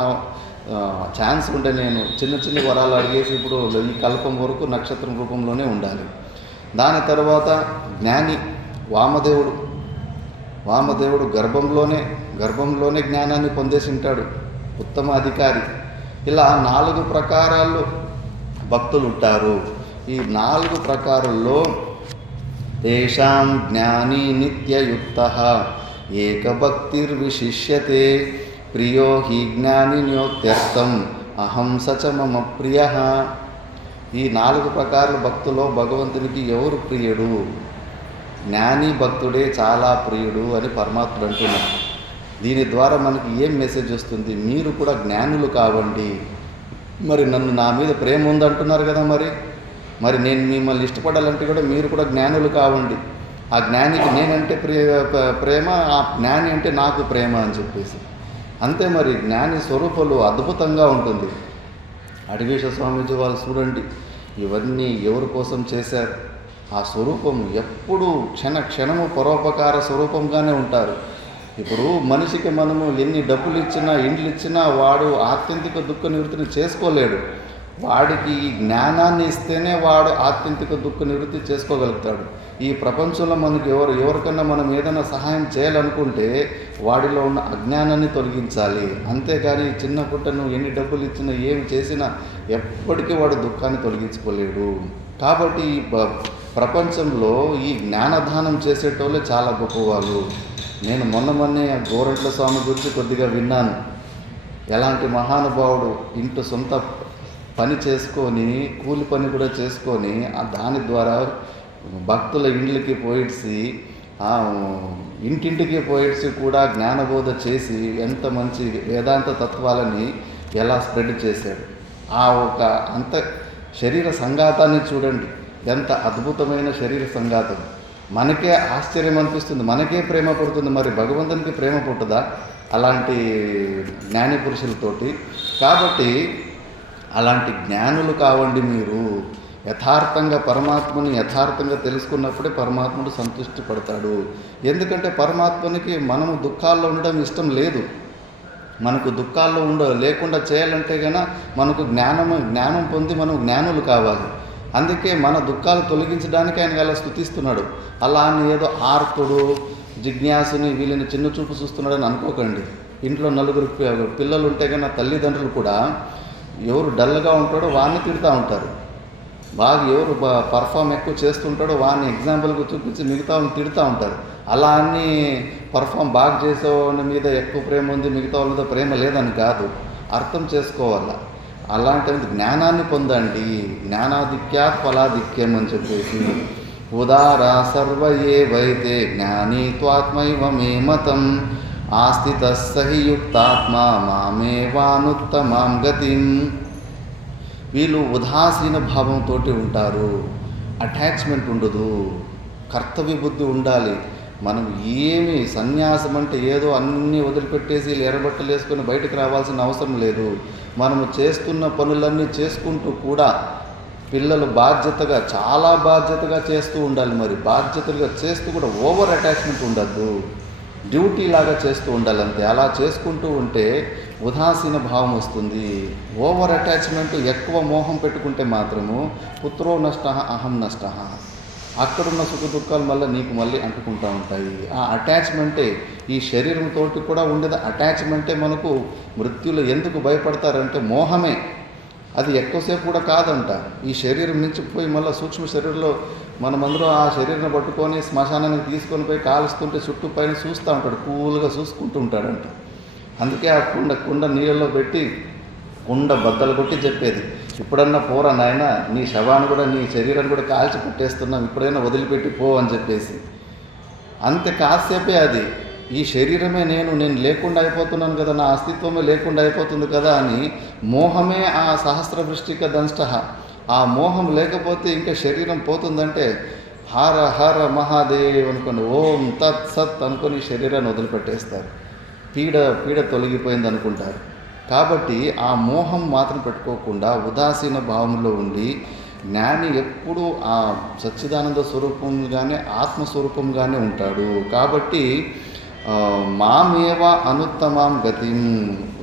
ఛాన్స్ ఉంటే నేను చిన్న వరాలు అడిగేసి ఇప్పుడు ఈ కల్పం వరకు నక్షత్రం రూపంలోనే ఉండాలి. దాని తర్వాత జ్ఞాని వామదేవుడు గర్భంలోనే జ్ఞానాన్ని పొందేసి ఉంటాడు, ఉత్తమ అధికారి. ఇలా 4 ప్రకారాలు భక్తులు ఉంటారు. ఈ 4 ప్రకారాల్లో తేషాం జ్ఞాని నిత్యయుక్తః ఏకభక్తిర్విశిష్యతే ప్రియో హి జ్ఞానిన్యోత్యర్థం అహం సచ మమ ప్రియః. ఈ 4 ప్రకారాల భక్తులో భగవంతునికి ఎవరు ప్రియుడు? జ్ఞాని భక్తుడే చాలా ప్రియుడు అని పరమాత్ముడు అంటున్నాడు. దీని ద్వారా మనకి ఏం మెసేజ్ వస్తుంది? మీరు కూడా జ్ఞానులు కావండి. మరి నా మీద ప్రేమ ఉందంటున్నారు కదా, మరి నేను మిమ్మల్ని ఇష్టపడాలంటే కూడా మీరు కూడా జ్ఞానులు కావండి. ఆ జ్ఞానికి నేనంటే ప్రేమ, ఆ జ్ఞాని అంటే నాకు ప్రేమ అని చెప్పేసి. అంతే. మరి జ్ఞాని స్వరూపాలు అద్భుతంగా ఉంటుంది. అడివేశ స్వామీజీ వాళ్ళు చూడండి, ఇవన్నీ ఎవరి కోసం చేశారు? ఆ స్వరూపం ఎప్పుడు క్షణము పరోపకార స్వరూపంగానే ఉంటారు. ఇప్పుడు మనిషికి మనము ఎన్ని డబ్బులు ఇచ్చినా ఇండ్లు ఇచ్చినా వాడు ఆత్యంతిక దుఃఖ నివృత్తిని చేసుకోలేడు. వాడికి ఈ జ్ఞానాన్ని ఇస్తేనే వాడు ఆత్యంతిక దుఃఖ నివృత్తి చేసుకోగలుగుతాడు. ఈ ప్రపంచంలో మనకి ఎవరికన్నా మనం ఏదైనా సహాయం చేయాలనుకుంటే వాడిలో ఉన్న అజ్ఞానాన్ని తొలగించాలి. అంతేగాని చిన్న పుట్ట నువ్వు ఎన్ని డబ్బులు ఇచ్చినా ఏమి చేసినా ఎప్పటికీ వాడు దుఃఖాన్ని తొలగించుకోలేడు. కాబట్టి ఈ ప్రపంచంలో ఈ జ్ఞానదానం చేసేటోళ్ళే చాలా గొప్పవాళ్ళు. నేను మొన్నే గోరంట్ల స్వామి గురించి కొద్దిగా విన్నాను. ఎలాంటి మహానుభావుడు ఇంటి సొంత పని చేసుకొని కూలి పని కూడా చేసుకొని దాని ద్వారా భక్తుల ఇండ్లకి పోయిడ్సి ఇంటింటికి పోయిడ్సి కూడా జ్ఞానబోధ చేసి ఎంత మంచి వేదాంత తత్వాలని ఎలా స్ప్రెడ్ చేశాడు. అంత శరీర సంఘాతాన్ని చూడండి, ఎంత అద్భుతమైన శరీర సంఘాతం. మనకే ఆశ్చర్యం అనిపిస్తుంది, మనకే ప్రేమ పుడుతుంది. మరి భగవంతునికి ప్రేమ పుట్టదా అలాంటి జ్ఞాని పురుషులతోటి? కాబట్టి అలాంటి జ్ఞానులు కావండి మీరు. యథార్థంగా పరమాత్మని యథార్థంగా తెలుసుకున్నప్పుడే పరమాత్ముడు సంతృష్టి పడతాడు. ఎందుకంటే పరమాత్మనికి మనము దుఃఖాల్లో ఉండడం ఇష్టం లేదు. మనకు దుఃఖాల్లో లేకుండా చేయాలంటే కనుక మనకు జ్ఞానం పొంది మనం జ్ఞానులు కావాలి. అందుకే మన దుఃఖాలు తొలగించడానికి ఆయన అలా స్తుతిస్తున్నాడు. అలా అని ఏదో ఆర్తుడు జిజ్ఞాసుని వీళ్ళని చిన్న చూపు చూస్తున్నాడని అనుకోకండి. ఇంట్లో 4 పిల్లలు ఉంటే కన్నా తల్లిదండ్రులు కూడా ఎవరు డల్గా ఉంటాడో వాడిని తిడుతూ ఉంటారు. బాగా ఎవరు పర్ఫామ్ ఎక్కువ చేస్తుంటాడో వాడిని ఎగ్జాంపుల్గా చూపించి మిగతా వాళ్ళని తిడుతూ ఉంటారు. అలా అని పర్ఫామ్ బాగా చేసేవాడి మీద ఎక్కువ ప్రేమ ఉంది, మిగతా వాళ్ళ మీద ప్రేమ లేదని కాదు, అర్థం చేసుకోవాలా. అలాంటి జ్ఞానాన్ని పొందండి. జ్ఞానాధిక్యాత్ ఫలాధిక్యం అని చెప్పేసి ఉదారా సర్వ ఏవైతే జ్ఞానీ త్వాత్మైవ మే మతం ఆస్థితః సహి యుక్తాత్మా మామేవానుత్తమాం గతిం. వీళ్ళు ఉదాసీన భావంతో ఉంటారు, అటాచ్మెంట్ ఉండదు, కర్తవ్య బుద్ధి ఉండాలి. మనం ఏమి సన్యాసం అంటే ఏదో అన్నీ వదిలిపెట్టేసి ఎర్రబట్టలు వేసుకొని బయటకు రావాల్సిన అవసరం లేదు. మనము చేస్తున్న పనులన్నీ చేసుకుంటూ కూడా పిల్లలు బాధ్యతగా, చాలా బాధ్యతగా చేస్తూ ఉండాలి. మరి బాధ్యతగా చేస్తూ కూడా ఓవర్ అటాచ్మెంట్ ఉండద్దు, డ్యూటీ లాగా చేస్తూ ఉండాలి అంతే. అలా చేసుకుంటూ ఉంటే ఉదాసీన భావం వస్తుంది. ఓవర్ అటాచ్మెంట్, ఎక్కువ మోహం పెట్టుకుంటే మాత్రము పుత్రో నష్ట అహం నష్ట, అక్కడున్న సుఖ దుఃఖాలు నీకు మళ్ళీ అంటుకుంటూ ఉంటాయి. ఆ అటాచ్మెంటే ఈ శరీరంతో కూడా ఉండేది. అటాచ్మెంటే మనకు మృత్యులో ఎందుకు భయపడతారంటే మోహమే. అది ఎక్కువసేపు కూడా కాదంట. ఈ శరీరం నుంచి పోయి మళ్ళీ సూక్ష్మ శరీరంలో మనమందరూ ఆ శరీరాన్ని పట్టుకొని శ్మశానానికి తీసుకొని పోయి కాలుస్తుంటే చుట్టూ పైన చూస్తూ ఉంటాడు, కూల్గా చూసుకుంటూ ఉంటాడంట. అందుకే ఆ కుండ నీళ్ళలో పెట్టి కుండ బద్దలు కొట్టి చెప్పేది, ఇప్పుడన్నా పోరా నాయన, నీ శవాన్ని కూడా నీ శరీరాన్ని కూడా కాల్చి పెట్టేస్తున్నాం, ఇప్పుడైనా వదిలిపెట్టి పో అని చెప్పేసి. అంతే, కాసేపే అది. ఈ శరీరమే నేను లేకుండా అయిపోతున్నాను కదా, నా అస్తిత్వమే లేకుండా అయిపోతుంది కదా అని మోహమే ఆ సహస్రవృష్టిక దంష్ట. ఆ మోహం లేకపోతే ఇంకా శరీరం పోతుందంటే హర హర మహాదేవ్ అనుకోండి, ఓం తత్ సత్ అనుకొని శరీరాన్ని వదిలిపెట్టేస్తారు. పీడ తొలగిపోయింది అనుకుంటారు. కాబట్టి ఆ మోహం మాత్రం పెట్టుకోకుండా ఉదాసీన భావంలో ఉండి జ్ఞాని ఎప్పుడూ ఆ సచ్చిదానంద స్వరూపంగానే, ఆత్మస్వరూపంగానే ఉంటాడు. కాబట్టి మామేవ అనుత్తమాం గతిం,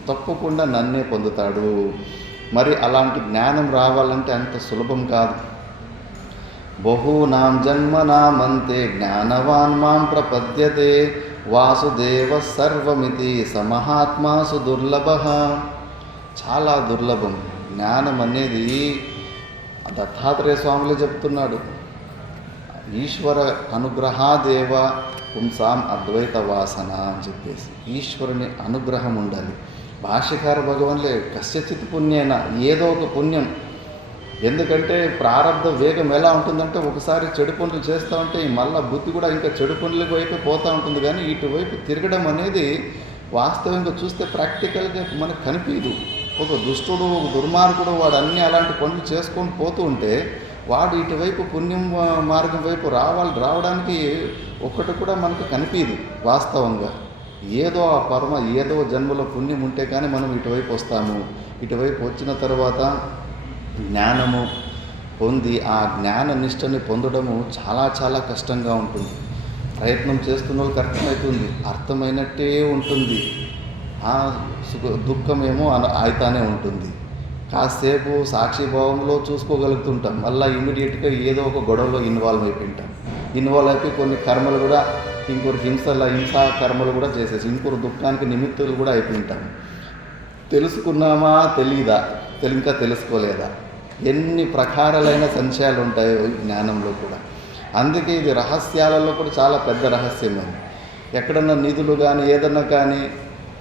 తప్పకుండా నన్నే పొందుతాడు. మరి అలాంటి జ్ఞానం రావాలంటే అంత సులభం కాదు. బహూనాం జన్మనామంతే జ్ఞానవాన్ మాం ప్రపద్యతే వాసుదేవ సర్వమితి సమహాత్మాసు దుర్లభ. చాలా దుర్లభం జ్ఞానం అనేది. దత్తాత్రేయ స్వాములే చెప్తున్నాడు, ఈశ్వర అనుగ్రహాదేవ పుంసాం అద్వైత వాసన అని చెప్పేసి. ఈశ్వరుని అనుగ్రహం ఉండాలి. భాష్యకార భగవాన్లే కస్యచిత్ పుణ్యేన, ఏదో ఒక పుణ్యం. ఎందుకంటే ప్రారంభ వేగం ఎలా ఉంటుందంటే ఒకసారి చెడు పనులు చేస్తూ ఉంటే మళ్ళీ బుద్ధి కూడా ఇంకా చెడు పనుల వైపు పోతూ ఉంటుంది. కానీ ఇటువైపు తిరగడం అనేది వాస్తవంగా చూస్తే ప్రాక్టికల్గా మనకు కనిపించదు. ఒక దుష్టుడు, ఒక దుర్మార్గుడు వాడు అన్నీ అలాంటి పనులు చేసుకొని పోతూ ఉంటే వాడు ఇటువైపు పుణ్యం మార్గం వైపు రావడానికి ఒకటి కూడా మనకు కనిపించదు. వాస్తవంగా ఏదో జన్మలో పుణ్యం ఉంటే కానీ మనం ఇటువైపు వస్తాము. ఇటువైపు వచ్చిన తర్వాత జ్ఞానము పొంది ఆ జ్ఞాన నిష్టని పొందడము చాలా చాలా కష్టంగా ఉంటుంది. ప్రయత్నం చేస్తున్న వాళ్ళకి అర్థమవుతుంది, అర్థమైనట్టే ఉంటుంది. ఆ దుఃఖమేమో అయితానే ఉంటుంది. కాసేపు సాక్షిభావంలో చూసుకోగలుగుతుంటాం, మళ్ళీ ఇమీడియట్గా ఏదో ఒక గొడవలో ఇన్వాల్వ్ అయిపోయింటాం. ఇన్వాల్వ్ అయిపోయి కొన్ని కర్మలు కూడా ఇంకొకరికి హింసా కర్మలు కూడా చేసేసి ఇంకొకరు దుఃఖానికి నిమిత్తులు కూడా అయిపోయింటాం. తెలుసుకున్నామా తెలీదా, ఇంకా తెలుసుకోలేదా, ఎన్ని ప్రకారాలైన సంశయాలు ఉంటాయో జ్ఞానంలో కూడా. అందుకే ఇది రహస్యాలలో కూడా చాలా పెద్ద రహస్యం. అది ఎక్కడన్నా నిధులు కానీ ఏదన్నా కానీ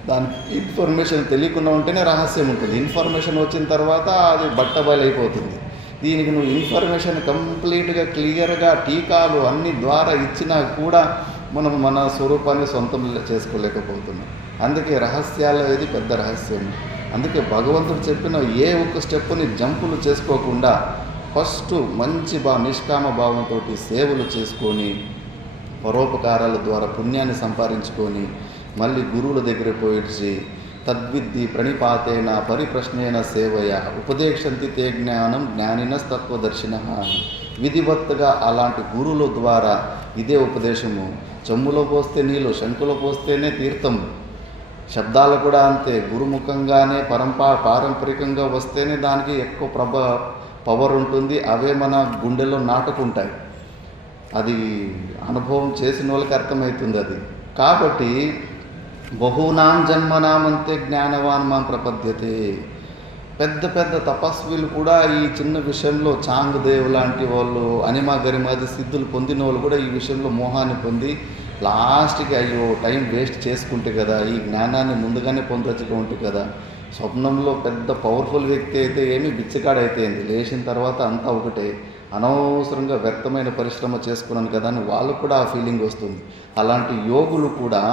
దానికి ఇన్ఫర్మేషన్ తెలియకుండా ఉంటేనే రహస్యం ఉంటుంది. ఇన్ఫర్మేషన్ వచ్చిన తర్వాత అది బట్టబయలైపోతుంది. దీనికి నువ్వు ఇన్ఫర్మేషన్ కంప్లీట్గా క్లియర్గా టీకాలు అన్ని ద్వారా ఇచ్చినా కూడా మనం మన స్వరూపాన్ని సొంతం చేసుకోలేకపోతున్నాం. అందుకే రహస్యాలు అనేది పెద్ద రహస్యం. అందుకే భగవంతుడు చెప్పిన ఏ ఒక్క స్టెప్పుని జంపులు చేసుకోకుండా ఫస్ట్ మంచి నిష్కామ భావంతో సేవలు చేసుకొని పరోపకారాల ద్వారా పుణ్యాన్ని సంపాదించుకొని మళ్ళీ గురువుల దగ్గర పోయిడ్చి తద్విద్ది ప్రణిపాతేన పరిప్రశ్నేన సేవయ ఉపదేశంతి తే జ్ఞానం జ్ఞానినస్తత్వదర్శిన. విధివత్తుగా అలాంటి గురువుల ద్వారా ఇదే ఉపదేశము. చెమ్ములో పోస్తే నీళ్ళు, శంకులో పోస్తేనే తీర్థం. శబ్దాలు కూడా అంతే, గురుముఖంగానే పారంపరికంగా వస్తేనే దానికి ఎక్కువ పవర్ ఉంటుంది. అవే మన గుండెల్లో నాటుకుంటాయి. అది అనుభవం చేసిన వాళ్ళకి అర్థమవుతుంది అది. కాబట్టి బహూనాం జన్మనామంతే జ్ఞానవాన్ మాం ప్రపద్యతే. పెద్ద పెద్ద తపస్విలు కూడా ఈ చిన్న విషయంలో చాంగదేవ్ లాంటి వాళ్ళు, అనిమా గరిమాది సిద్ధులు పొందిన వాళ్ళు కూడా ఈ విషయంలో మోహాన్ని పొంది లాస్ట్కి అయ్యో టైం వేస్ట్ చేసుకుంటే కదా, ఈ జ్ఞానాన్ని ముందుగానే పొందొచ్చుగా ఉంటుంది కదా. స్వప్నంలో పెద్ద పవర్ఫుల్ వ్యక్తి అయితే ఏమి బిచ్చకాడైతే లేచిన తర్వాత అంతా ఒకటే. అనవసరంగా వ్యర్థమైన పరిశ్రమ చేసుకున్నాను కదా అని వాళ్ళకు కూడా ఆ ఫీలింగ్ వస్తుంది. అలాంటి యోగులు కూడా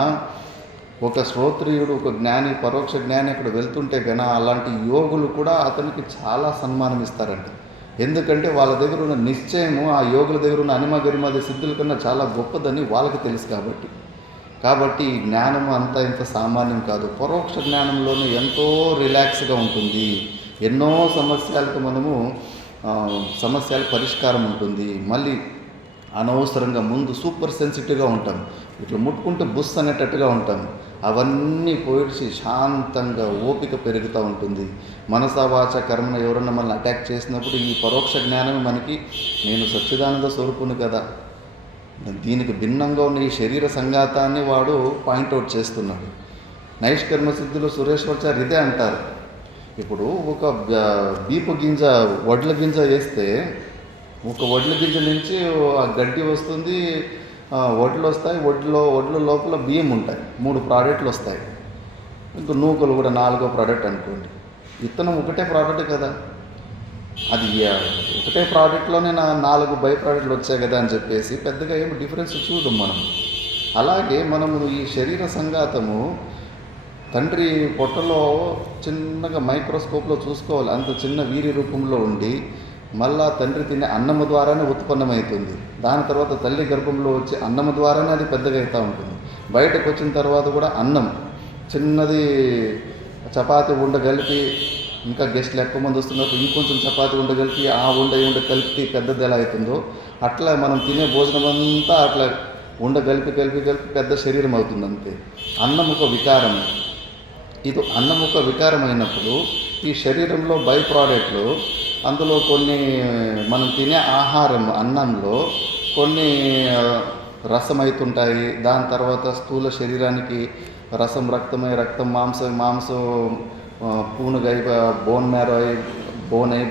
ఒక శ్రోత్రియుడు, ఒక జ్ఞాని, పరోక్ష జ్ఞాని అక్కడ వెళ్తుంటే కన్నా అలాంటి యోగులు కూడా అతనికి చాలా సన్మానం ఇస్తారంట. ఎందుకంటే వాళ్ళ దగ్గర ఉన్న నిశ్చయము ఆ యోగుల దగ్గర ఉన్న అనిమ గరిమాది సిద్ధుల కన్నా చాలా గొప్పదని వాళ్ళకి తెలుసు కాబట్టి ఈ జ్ఞానము అంతా ఇంత సామాన్యం కాదు. పరోక్ష జ్ఞానంలోనే ఎంతో రిలాక్స్గా ఉంటుంది. ఎన్నో సమస్యలకు సమస్యల పరిష్కారం ఉంటుంది. మళ్ళీ అనవసరంగా ముందు సూపర్ సెన్సిటివ్గా ఉంటాం, ఇట్లా ముట్టుకుంటే బుస్ అనేటట్టుగా ఉంటాం. అవన్నీ పోయిడ్చి శాంతంగా ఓపిక పెరుగుతూ ఉంటుంది. మనసా వాచ కర్మను ఎవరన్నా మనల్ని అటాక్ చేసినప్పుడు ఈ పరోక్ష జ్ఞానం మనకి నేను సచ్చిదానంద స్వరూపుని కదా, దీనికి భిన్నంగా ఉన్న ఈ శరీర సంఘాతాన్ని వాడు పాయింట్అవుట్ చేస్తున్నాడు. నైష్కర్మ సిద్ధులు సురేశ్వరాచార్య ఇదే అంటారు. ఇప్పుడు ఒక బీపు గింజ, వడ్ల గింజ వేస్తే ఒక వడ్ల గింజ నుంచి ఆ గడ్డి వస్తుంది, వడ్లు వస్తాయి, వడ్ల లోపల బియ్యం ఉంటాయి, 3 ప్రోడక్ట్లు వస్తాయి. ఇంకా నూకలు కూడా 4వ ప్రోడక్ట్ అనుకోండి. విత్తనం ఒకటే ప్రోడక్ట్ కదా, అది ఒకటే ప్రోడక్ట్లోనే 4 బై ప్రోడక్ట్లు వచ్చాయి కదా అని చెప్పేసి పెద్దగా ఏమి డిఫరెన్స్ చూడం మనం. అలాగే మనము ఈ శరీర సంఘాతము తండ్రి పొట్టలో చిన్నగా మైక్రోస్కోప్లో చూసుకోవాలి, అంత చిన్న వీరి రూపంలో ఉండి మళ్ళా తండ్రి తినే అన్నము ద్వారానే ఉత్పన్నమవుతుంది. దాని తర్వాత తల్లి గర్భంలో వచ్చి అన్నము ద్వారానే అది పెద్దగా అవుతూ ఉంటుంది. బయటకు వచ్చిన తర్వాత కూడా అన్నం చిన్నది చపాతి ఉండగలిపి, ఇంకా గెస్ట్లు ఎక్కువ మంది వస్తున్నప్పుడు ఇంకొంచెం చపాతి ఉండగలిపి ఆ ఉండ కలిపి పెద్దది ఎలా అవుతుందో అట్లా మనం తినే భోజనం అంతా అట్లా కలిపి పెద్ద శరీరం అవుతుంది అంతే. అన్నం ఒక వికారం. ఇది అన్నం ఒక వికారమైనప్పుడు ఈ శరీరంలో బై ప్రోడక్ట్లు, అందులో కొన్ని మనం తినే ఆహారం అన్నంలో కొన్ని రసం అవుతుంటాయి. దాని తర్వాత స్థూల శరీరానికి రసం రక్తమై, రక్తం మాంసం పూనుగై, బోన్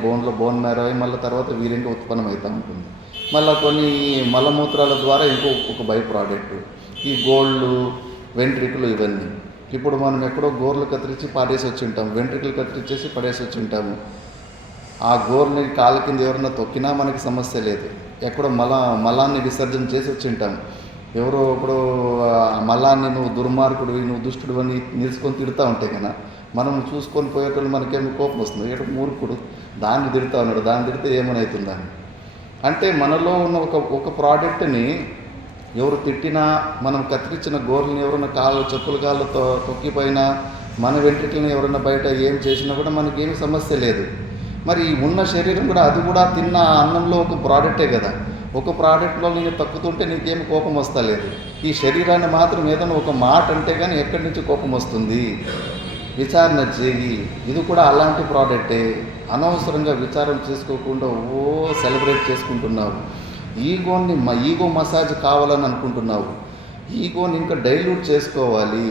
బోన్లో బోన్ మ్యారో అయి మళ్ళీ తర్వాత వీరింటి ఉత్పన్నం అవుతూ ఉంటుంది. మళ్ళీ కొన్ని మలమూత్రాల ద్వారా ఒక బై ప్రోడక్ట్ ఈ గోళ్ళు, వెంట్రికలు ఇవన్నీ. ఇప్పుడు మనం ఎక్కడో గోర్లు కత్తిరించి పాడేసి వచ్చి ఉంటాము, వెంట్రికలు కత్తిరించేసి పడేసి వచ్చి ఉంటాము. ఆ గోర్ని కాళ్ళ కింద ఎవరన్నా తొక్కినా మనకి సమస్య లేదు. ఎక్కడో మలాన్ని విసర్జన చేసి వచ్చి ఉంటాము. ఎవరో ఒకడో మలాన్ని నువ్వు దుర్మార్గుడివి, నువ్వు దుష్టుడు అని నిలుచుకొని తిడుతూ ఉంటే కన్నా మనం చూసుకొని పోయేటోళ్ళు మనకేమి కోపం వస్తుంది. ఎక్కడ మూర్ఖుడు దాన్ని తిడుతూ ఉన్నాడు, దాన్ని తిడితే ఏమని అవుతుందని. అంటే మనలో ఉన్న ఒక ప్రోడక్ట్ని ఎవరు తిట్టినా, మనం కత్తిరించిన గోర్లని ఎవరైనా చెప్పుల కాళ్ళతో తొక్కిపోయినా, మన వెంట్రుకలను ఎవరైనా బయట ఏం చేసినా కూడా మనకేమి సమస్య లేదు. మరి ఉన్న శరీరం కూడా అది కూడా తిన్న అన్నంలో ఒక ప్రోడక్టే కదా. ఒక ప్రోడక్ట్లో నేను తక్కుతుంటే నీకేమి కోపం వస్తలేదు. ఈ శరీరాన్ని మాత్రం ఏదైనా ఒక మాట అంటే కానీ ఎక్కడి నుంచి కోపం వస్తుంది? విచారణ చేయి. ఇది కూడా అలాంటి ప్రోడక్టే. అనవసరంగా విచారం చేసుకోకుండా సెలబ్రేట్ చేసుకుంటున్నావు. ఈగో మసాజ్ కావాలని అనుకుంటున్నావు. ఈగోని ఇంకా డైల్యూట్ చేసుకోవాలి.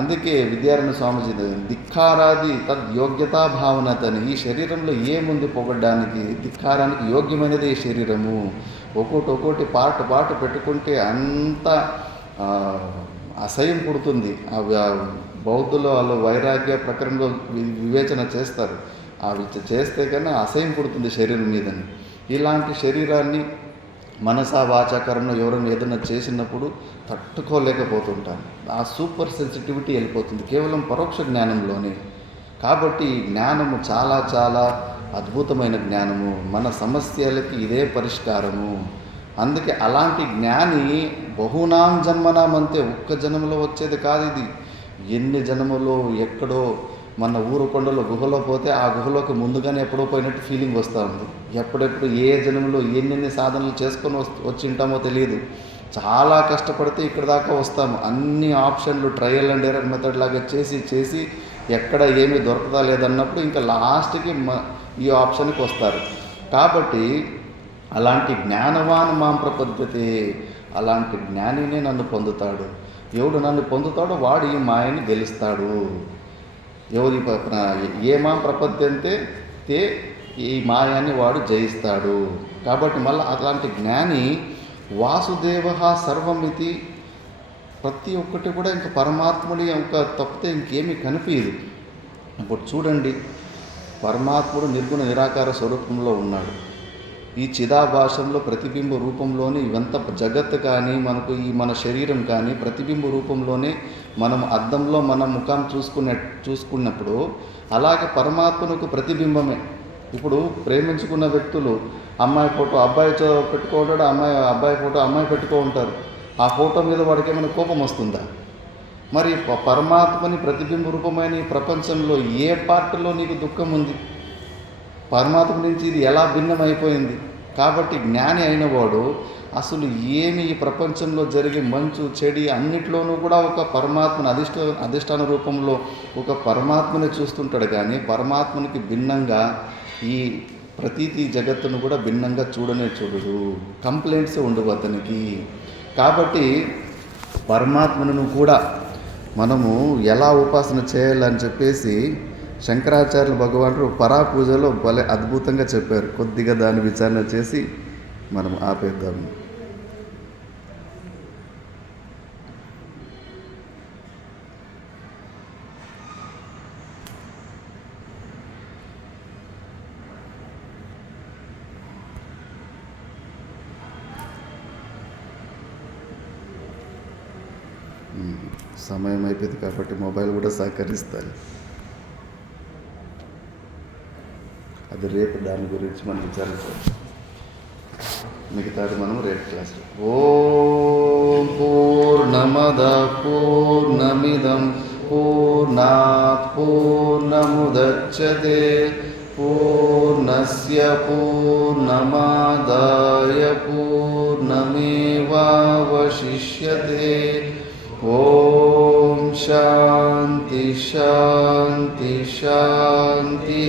అందుకే విద్యారణ్య స్వామీజీ ధిక్కారాది తద్యోగ్యతా భావనతని, ఈ శరీరంలో ఏముంది పొగడ్డానికి? ధిక్కారానికి యోగ్యమైనది ఈ శరీరము. ఒక్కోటి పాటు పెట్టుకుంటే అంత అసహ్యం పుడుతుంది. బౌద్ధులు వాళ్ళు వైరాగ్య ప్రకరణలో వివేచన చేస్తారు. అవి చేస్తే కన్నా అసహ్యం పుడుతుంది శరీరం మీదని. ఇలాంటి శరీరాన్ని మనసా వాచాకరణలో ఎవరైనా ఏదైనా చేసినప్పుడు తట్టుకోలేకపోతుంటాను. ఆ సూపర్ సెన్సిటివిటీ వెళ్ళిపోతుంది కేవలం పరోక్ష జ్ఞానంలోనే. కాబట్టి ఈ జ్ఞానము చాలా చాలా అద్భుతమైన జ్ఞానము. మన సమస్యలకి ఇదే పరిష్కారము. అందుకే అలాంటి జ్ఞాని బహునాం జన్మనామంతే, ఒక్క జన్మలో వచ్చేది కాదు ఇది. ఎన్ని జన్మలో ఎక్కడో మన ఊరు కొండలో గుహలో పోతే ఆ గుహలోకి ముందుగానే ఎప్పుడో పోయినట్టు ఫీలింగ్ వస్తూ ఉంది. ఎప్పుడెప్పుడు ఏ జన్మలో ఎన్నెన్ని సాధనలు చేసుకొని వచ్చి ఉంటామో తెలియదు. చాలా కష్టపడితే ఇక్కడ దాకా వస్తాము. అన్ని ఆప్షన్లు ట్రయల్ అండ్ ఎర్రర్ మెథడ్ లాగా చేసి ఎక్కడ ఏమీ దొరకదా లేదన్నప్పుడు ఇంకా లాస్ట్కి ఈ ఆప్షన్కి వస్తారు. కాబట్టి అలాంటి జ్ఞానవాన్ మాం ప్రపద్యతే, అలాంటి జ్ఞానినే నన్ను పొందుతాడు. ఎవడు నన్ను పొందుతాడో వాడు ఈ మాయని గెలుస్తాడు. ఎవరి ఏ మాం ప్రపద్యంతే తే, ఈ మాయాన్ని వాడు జయిస్తాడు. కాబట్టి మళ్ళీ అలాంటి జ్ఞాని వాసుదేవ సర్వమితి, ప్రతి ఒక్కటి కూడా ఇంకా పరమాత్ముడి ఇంకా తప్పితే ఇంకేమీ కనిపించదు. ఇప్పుడు చూడండి, పరమాత్ముడు నిర్గుణ నిరాకార స్వరూపంలో ఉన్నాడు. ఈ చిదాభాసంలో ప్రతిబింబ రూపంలోనే ఇవంతా జగత్ కానీ మనకు ఈ మన శరీరం కానీ ప్రతిబింబ రూపంలోనే మనం అద్దంలో మన ముఖం చూసుకున్నప్పుడు అలాగే పరమాత్మకు ప్రతిబింబమే. ఇప్పుడు ప్రేమించుకున్న వ్యక్తులు అమ్మాయి ఫోటో అబ్బాయితో పెట్టుకో ఉంటాడు, అబ్బాయి ఫోటో అమ్మాయి పెట్టుకో ఉంటారు. ఆ ఫోటో మీద వాడికి ఏమైనా కోపం వస్తుందా? మరి పరమాత్మని ప్రతిబింబ రూపమైన ఈ ప్రపంచంలో ఏ పార్టీలో నీకు దుఃఖం ఉంది? పరమాత్మ నుంచి ఇది ఎలా భిన్నమైపోయింది? కాబట్టి జ్ఞాని అయినవాడు అసలు ఏమి ఈ ప్రపంచంలో జరిగే మంచు చెడి అన్నిట్లోనూ కూడా ఒక పరమాత్మను అధిష్టాన రూపంలో ఒక పరమాత్మని చూస్తుంటాడు. కానీ పరమాత్మనికి భిన్నంగా ఈ ప్రతీతి జగత్తును కూడా భిన్నంగా చూడడు. కంప్లైంట్స్ ఉండవు అతనికి. కాబట్టి పరమాత్మను కూడా మనము ఎలా ఉపాసన చేయాలని చెప్పేసి శంకరాచార్యులు భగవానుడు పరాపూజలో భలే అద్భుతంగా చెప్పారు. కొద్దిగా దాని విచారణ చేసి మనం ఆపేద్దాము. సమయం అయిపోయింది కాబట్టి మొబైల్ కూడా సహకరిస్తాను. అది రేపు దాని గురించి మనం విచారించాలి. మిగతాది మనం రేపు క్లాస్లో. ఓం పూర్ణమద పూర్ణమిదం పూర్ణాత్ పూర్ణముదచ్యతే పూర్ణస్య పూర్ణమాదాయ పూర్ణమేవావశిష్యతే. ఓం శాంతి శాంతి శాంతి.